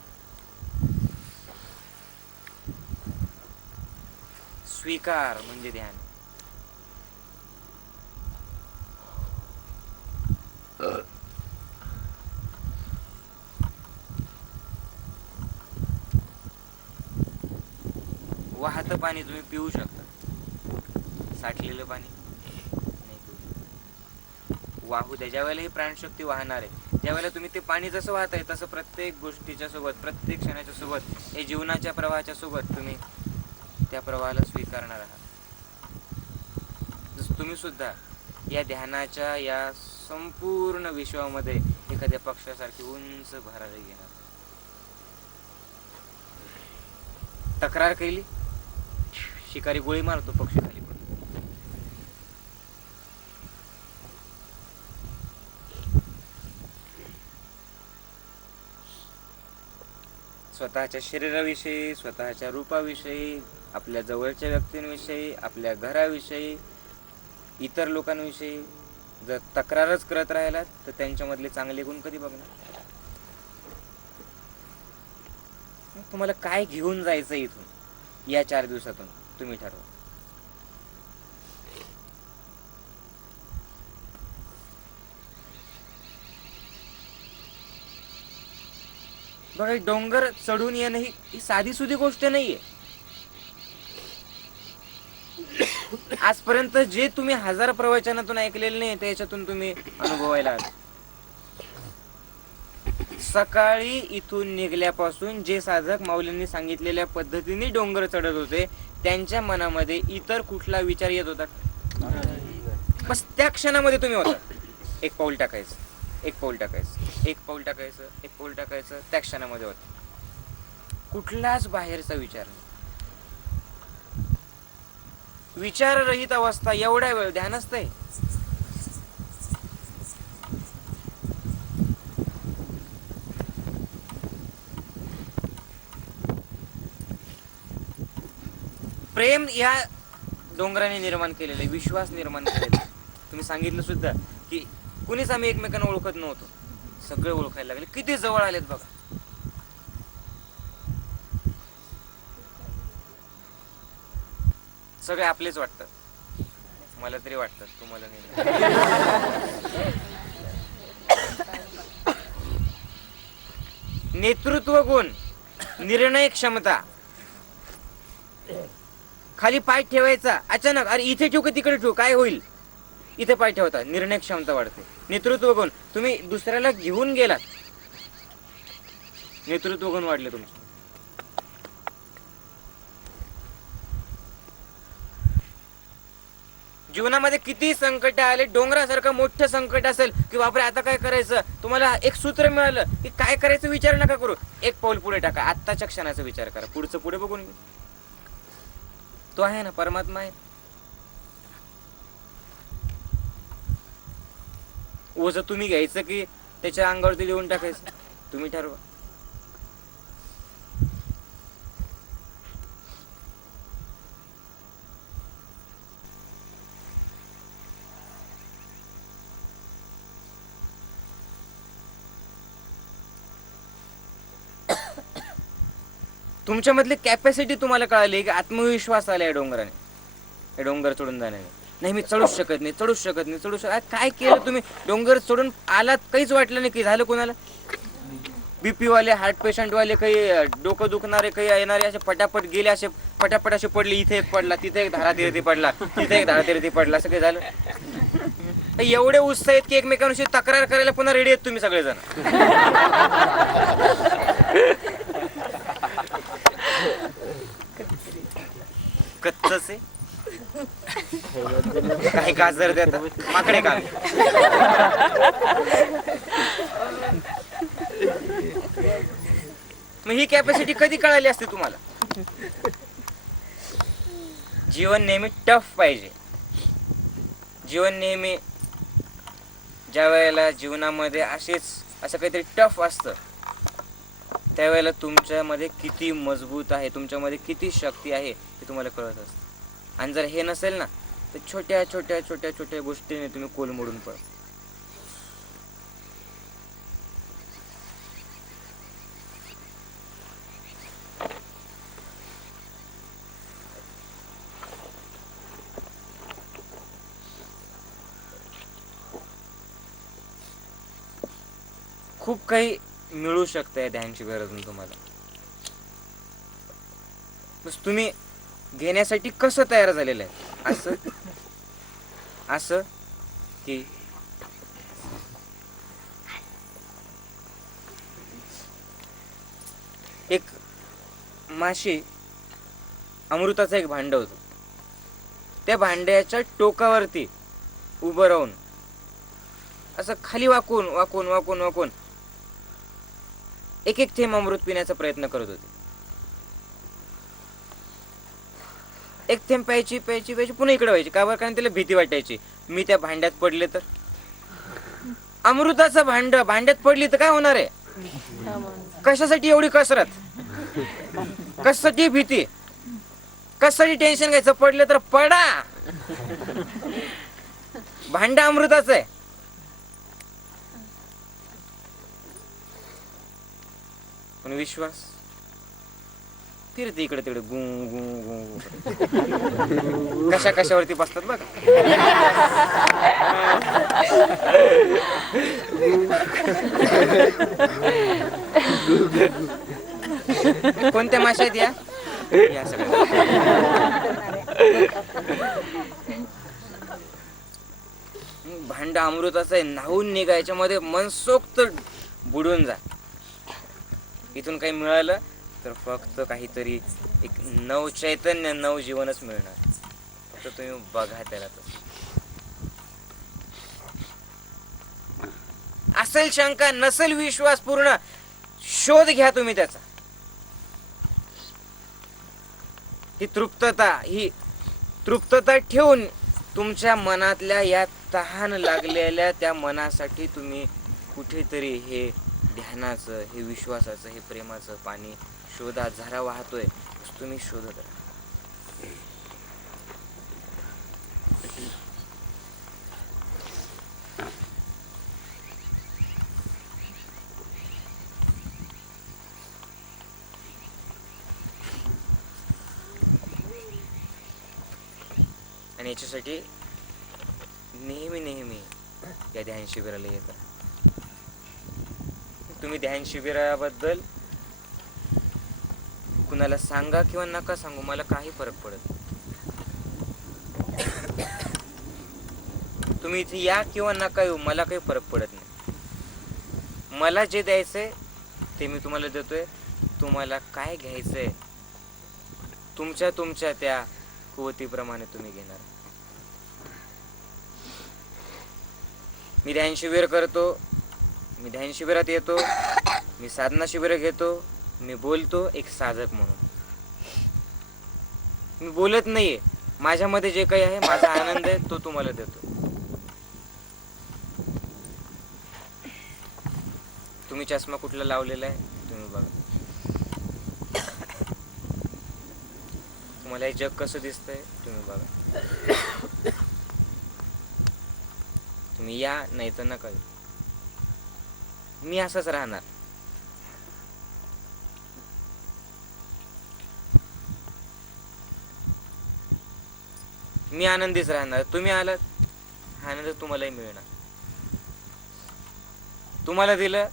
स्वीकार म्हणजे ध्यान. वाहतं पाणी तुम्ही पिऊ शकता, साठलेलं पाणी नाही पिऊ शकता. वाहू द्या. ज्यावेळेला ही प्राणशक्ती वाहणार आहे, त्यावेळेला तुम्ही ते पाणी जसं वाहत आहे तसं प्रत्येक गोष्टीच्या सोबत, प्रत्येक क्षणाच्या सोबत, हे जीवनाच्या प्रवाहाच्या सोबत तुम्ही त्या प्रवाहाला स्वीकारणार आहात. जसं तुम्ही सुद्धा या ध्यानाच्या या संपूर्ण विश्वामध्ये एखाद्या पक्षासारखी उंच भरारी घेणार. तक्रार केली, शिकारी गोळी मारतो, पक्षी खाली पडतो. स्वतःच्या शरीराविषयी, स्वतःच्या रूपाविषयी, आपल्या जवळच्या व्यक्तींविषयी, आपल्या घराविषयी, इतर लोकांविषयी जर तक्रारच करत राहिलात तर त्यांच्यामधले चांगले गुण कधी बघणार? तुम्हाला काय घेऊन जायचं इथून या 4 दिवसातून तुम्ही ठरवा. बघा, डोंगर चढून येणं ही साधी सुधी गोष्ट नाहीये. आजपर्यंत जे तुम्ही 1000 प्रवचनातून ऐकलेले नाही त्याच्यातून तुम्ही अनुभवायला आले. सकाळी इथून निघल्यापासून जे साधक माऊलींनी सांगितलेल्या पद्धतीने डोंगर चढत होते त्यांच्या मनामध्ये इतर कुठला विचार येत होता? बस त्या क्षणामध्ये तुम्ही होता. एक पाऊल टाकायचं, एक पाऊल टाकायचं, एक पाऊल टाकायचं, एक पाऊल टाकायचं, त्या क्षणामध्ये होता. कुठलाच बाहेरचा विचार नाही. विचाररहित अवस्था. एवढ्या वेळ ध्यानच आहे. प्रेम या डोंगराने निर्माण केलेले, विश्वास निर्माण केलेले. तुम्ही सांगितलं सुद्धा की कुणीच आम्ही एकमेकांना ओळखत नव्हतो, सगळे ओळखायला लागले. किती जवळ आलेत बघा. सगळे आपलेच वाटतात. मला तरी वाटतात, तुम्हाला नाही. नेतृत्व गुण, निर्णय क्षमता. खाली पाय ठेवायचा, अचानक अरे इथे ठेवू का तिकडे ठेवू, काय होईल, इथे पाय ठेवता, निर्णय क्षमता वाढते. नेतृत्व गुण, तुम्ही दुसऱ्याला घेऊन गेलात, नेतृत्व गुण वाढले तुमचे. जीवनामध्ये किती संकट आले, डोंगरासारखं मोठं संकट असेल की बापरे आता काय करायचं, तुम्हाला एक सूत्र मिळालं की काय करायचं विचार नका करू, एक पाऊल पुढे टाका, आत्ताच्या क्षणाचा विचार करा, पुढचं पुढे बघून. तो आहे ना, परमात्मा आहे. ओझं तुम्ही घ्यायचं की त्याच्या अंगावरती लिहून टाकायचं, तुम्ही ठरवा. तुमच्यामधली कॅपॅसिटी तुम्हाला कळाली की आत्मविश्वास आला या डोंगराने, हे डोंगर चढून जाण्याने. नाही मी चढूच शकत नाही, चढूच शकत नाही, चढू शकत. काय केलं तुम्ही? डोंगर चढून आलात, काहीच वाटलं नाही की झालं. कोणाला बीपी वाले, हार्ट पेशंट वाले, काही डोकं दुखणारे, काही येणारे असे पटापट गेले, असे पटापट असे पडले. इथे एक पडला, तिथे एक धारातीर्थी पडला, तिथे एक धारातीर्थी पडला, असं काही झालं. एवढे उत्साह आहेत की एकमेकांशी तक्रार करायला पुन्हा रेडी आहेत तुम्ही सगळेजण. कच्चच आहे, काही गाजर देतात, माकडे काम. मग ही कॅपॅसिटी कधी कळाली असते तुम्हाला? जीवन नेहमी टफ पाहिजे. जीवन नेहमी, ज्या वेळेला जीवनामध्ये असं काहीतरी टफ असतं त्यावेळेला तुमच्यामध्ये किती मजबूत आहे, तुमच्यामध्ये किती शक्ती आहे हे तुम्हाला कळत असतं. आणि जर हे नसेल ना तर छोट्या छोट्या छोट्या छोट्या गोष्टीने तुम्ही कोलमडून पड. खूप काही मिळू शकतंय ध्यानची गरज नाही तुम्हाला. बस तुम्ही घेण्यासाठी कसं तयार झालेलं आहे. असं की एक माशी, अमृताचं एक भांड होतं, त्या भांड्याच्या टोकावरती उभं राहून असं खाली वाकून वाकून वाकून वाकून एक एक थेंब अमृत पिण्याचा प्रयत्न करत होते. एक थेंब प्यायची प्यायची प्यायची, पुन्हा इकडे व्हायची. का बरं? कारण त्याला भीती वाटायची, मी त्या भांड्यात पडले तर. अमृताचं भांड्यात पडली तर काय होणार आहे? कशासाठी एवढी कसरत, कशासाठी भीती, कशासाठी टेन्शन घ्यायचं? पडले तर पडा, भांड अमृताचं आहे. पण विश्वास फिरते इकडे तिकडे, गु गु गु. कशा कशावरती बसतात बघा. कोणत्या माशा आहेत या? या सगळ्या भांड अमृताचं आहे, न्हावून निघायच्या मध्ये मनसोक्त बुडून जा. इथून काही मिळालं तर फक्त काहीतरी एक नव चैतन्य, नव जीवनच मिळणार. फक्त तुम्ही बघा त्याला. असेल शंका, नसेल विश्वास, पूर्ण शोध घ्या तुम्ही त्याचा. ही तृप्तता ठेवून तुमच्या मनातल्या या तहान लागलेल्या त्या मनासाठी तुम्ही कुठेतरी हे ध्यानाचं, हे विश्वासाचं, हे प्रेमाचं पाणी शोधा. झरा वाहतोय, तुम्ही शोधत राहा. आणि याच्यासाठी नेहमी या ध्यान शिबिराला येत राहा. तुम्ही ध्यान शिबिराबद्दल कुणाला सांगा किंवा नका सांगू, मला काही फरक पडत नाही. तुम्ही इथे या किंवा नका येऊ, मला काही फरक पडत नाही. मला जे द्यायचंय ते मी तुम्हाला देतोय. तुम्हाला काय घ्यायचंय तुमच्या त्या कुवतीप्रमाणे तुम्ही घेणार. मी ध्यान शिबिर करतो, मी ध्यान शिबिरात येतो, मी साधना शिबिर घेतो, मी बोलतो एक साधक म्हणून. मी बोलत नाहीये, माझ्यामध्ये जे काही आहे, माझा आनंद आहे, तो तुम्हाला देतो. तुम्ही चष्मा कुठला लावलेला आहे तुम्ही बघा. तुम्हाला हे जग कसं दिसतंय तुम्ही बघा. तुम्ही या नाही तर नका येऊ. मी असंच राहणार. मी आनंदीच राहणार. तुम्ही आलात, हा आनंद तुम्हालाही मिळणार. तुम्हाला दिलं,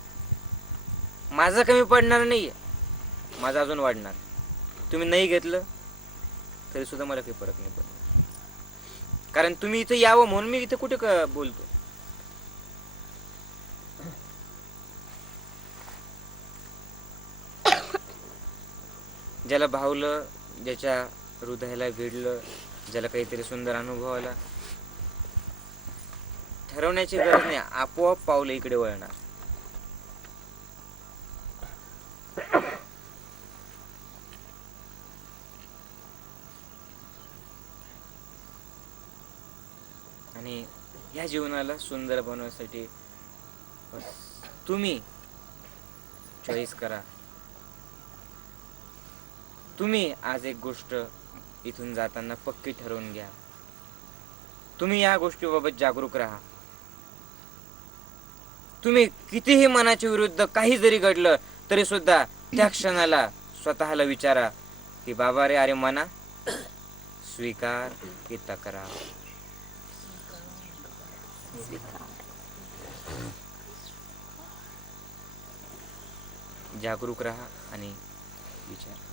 माझं कमी पडणार नाहीये, माझं अजून वाढणार. तुम्ही नाही घेतलं तरी सुद्धा मला काही फरक नाही पडत. कारण तुम्ही इथे यावं म्हणून मी इथे कुठे बोलतो. ज्याला भावलं, ज्याच्या हृदयाला भिडलं, ज्याला काहीतरी सुंदर अनुभव आला, ठरवण्याची गरज नाही, आपोआप पावलं इकडे वळणार. आणि या जीवनाला सुंदर बनवण्यासाठी तुम्ही चॉईस करा. तुम्ही आज एक गोष्ट इथून जाताना पक्की ठरवून घ्या. तुम्ही या गोष्टीबाबत जागरूक राहा. तुम्ही कितीही मनाच्या विरुद्ध काही जरी घडलं तरी सुद्धा त्या क्षणाला स्वतःला विचारा की बाबा रे, अरे मना, स्वीकार की तक्रार. जागरूक राहा आणि विचार.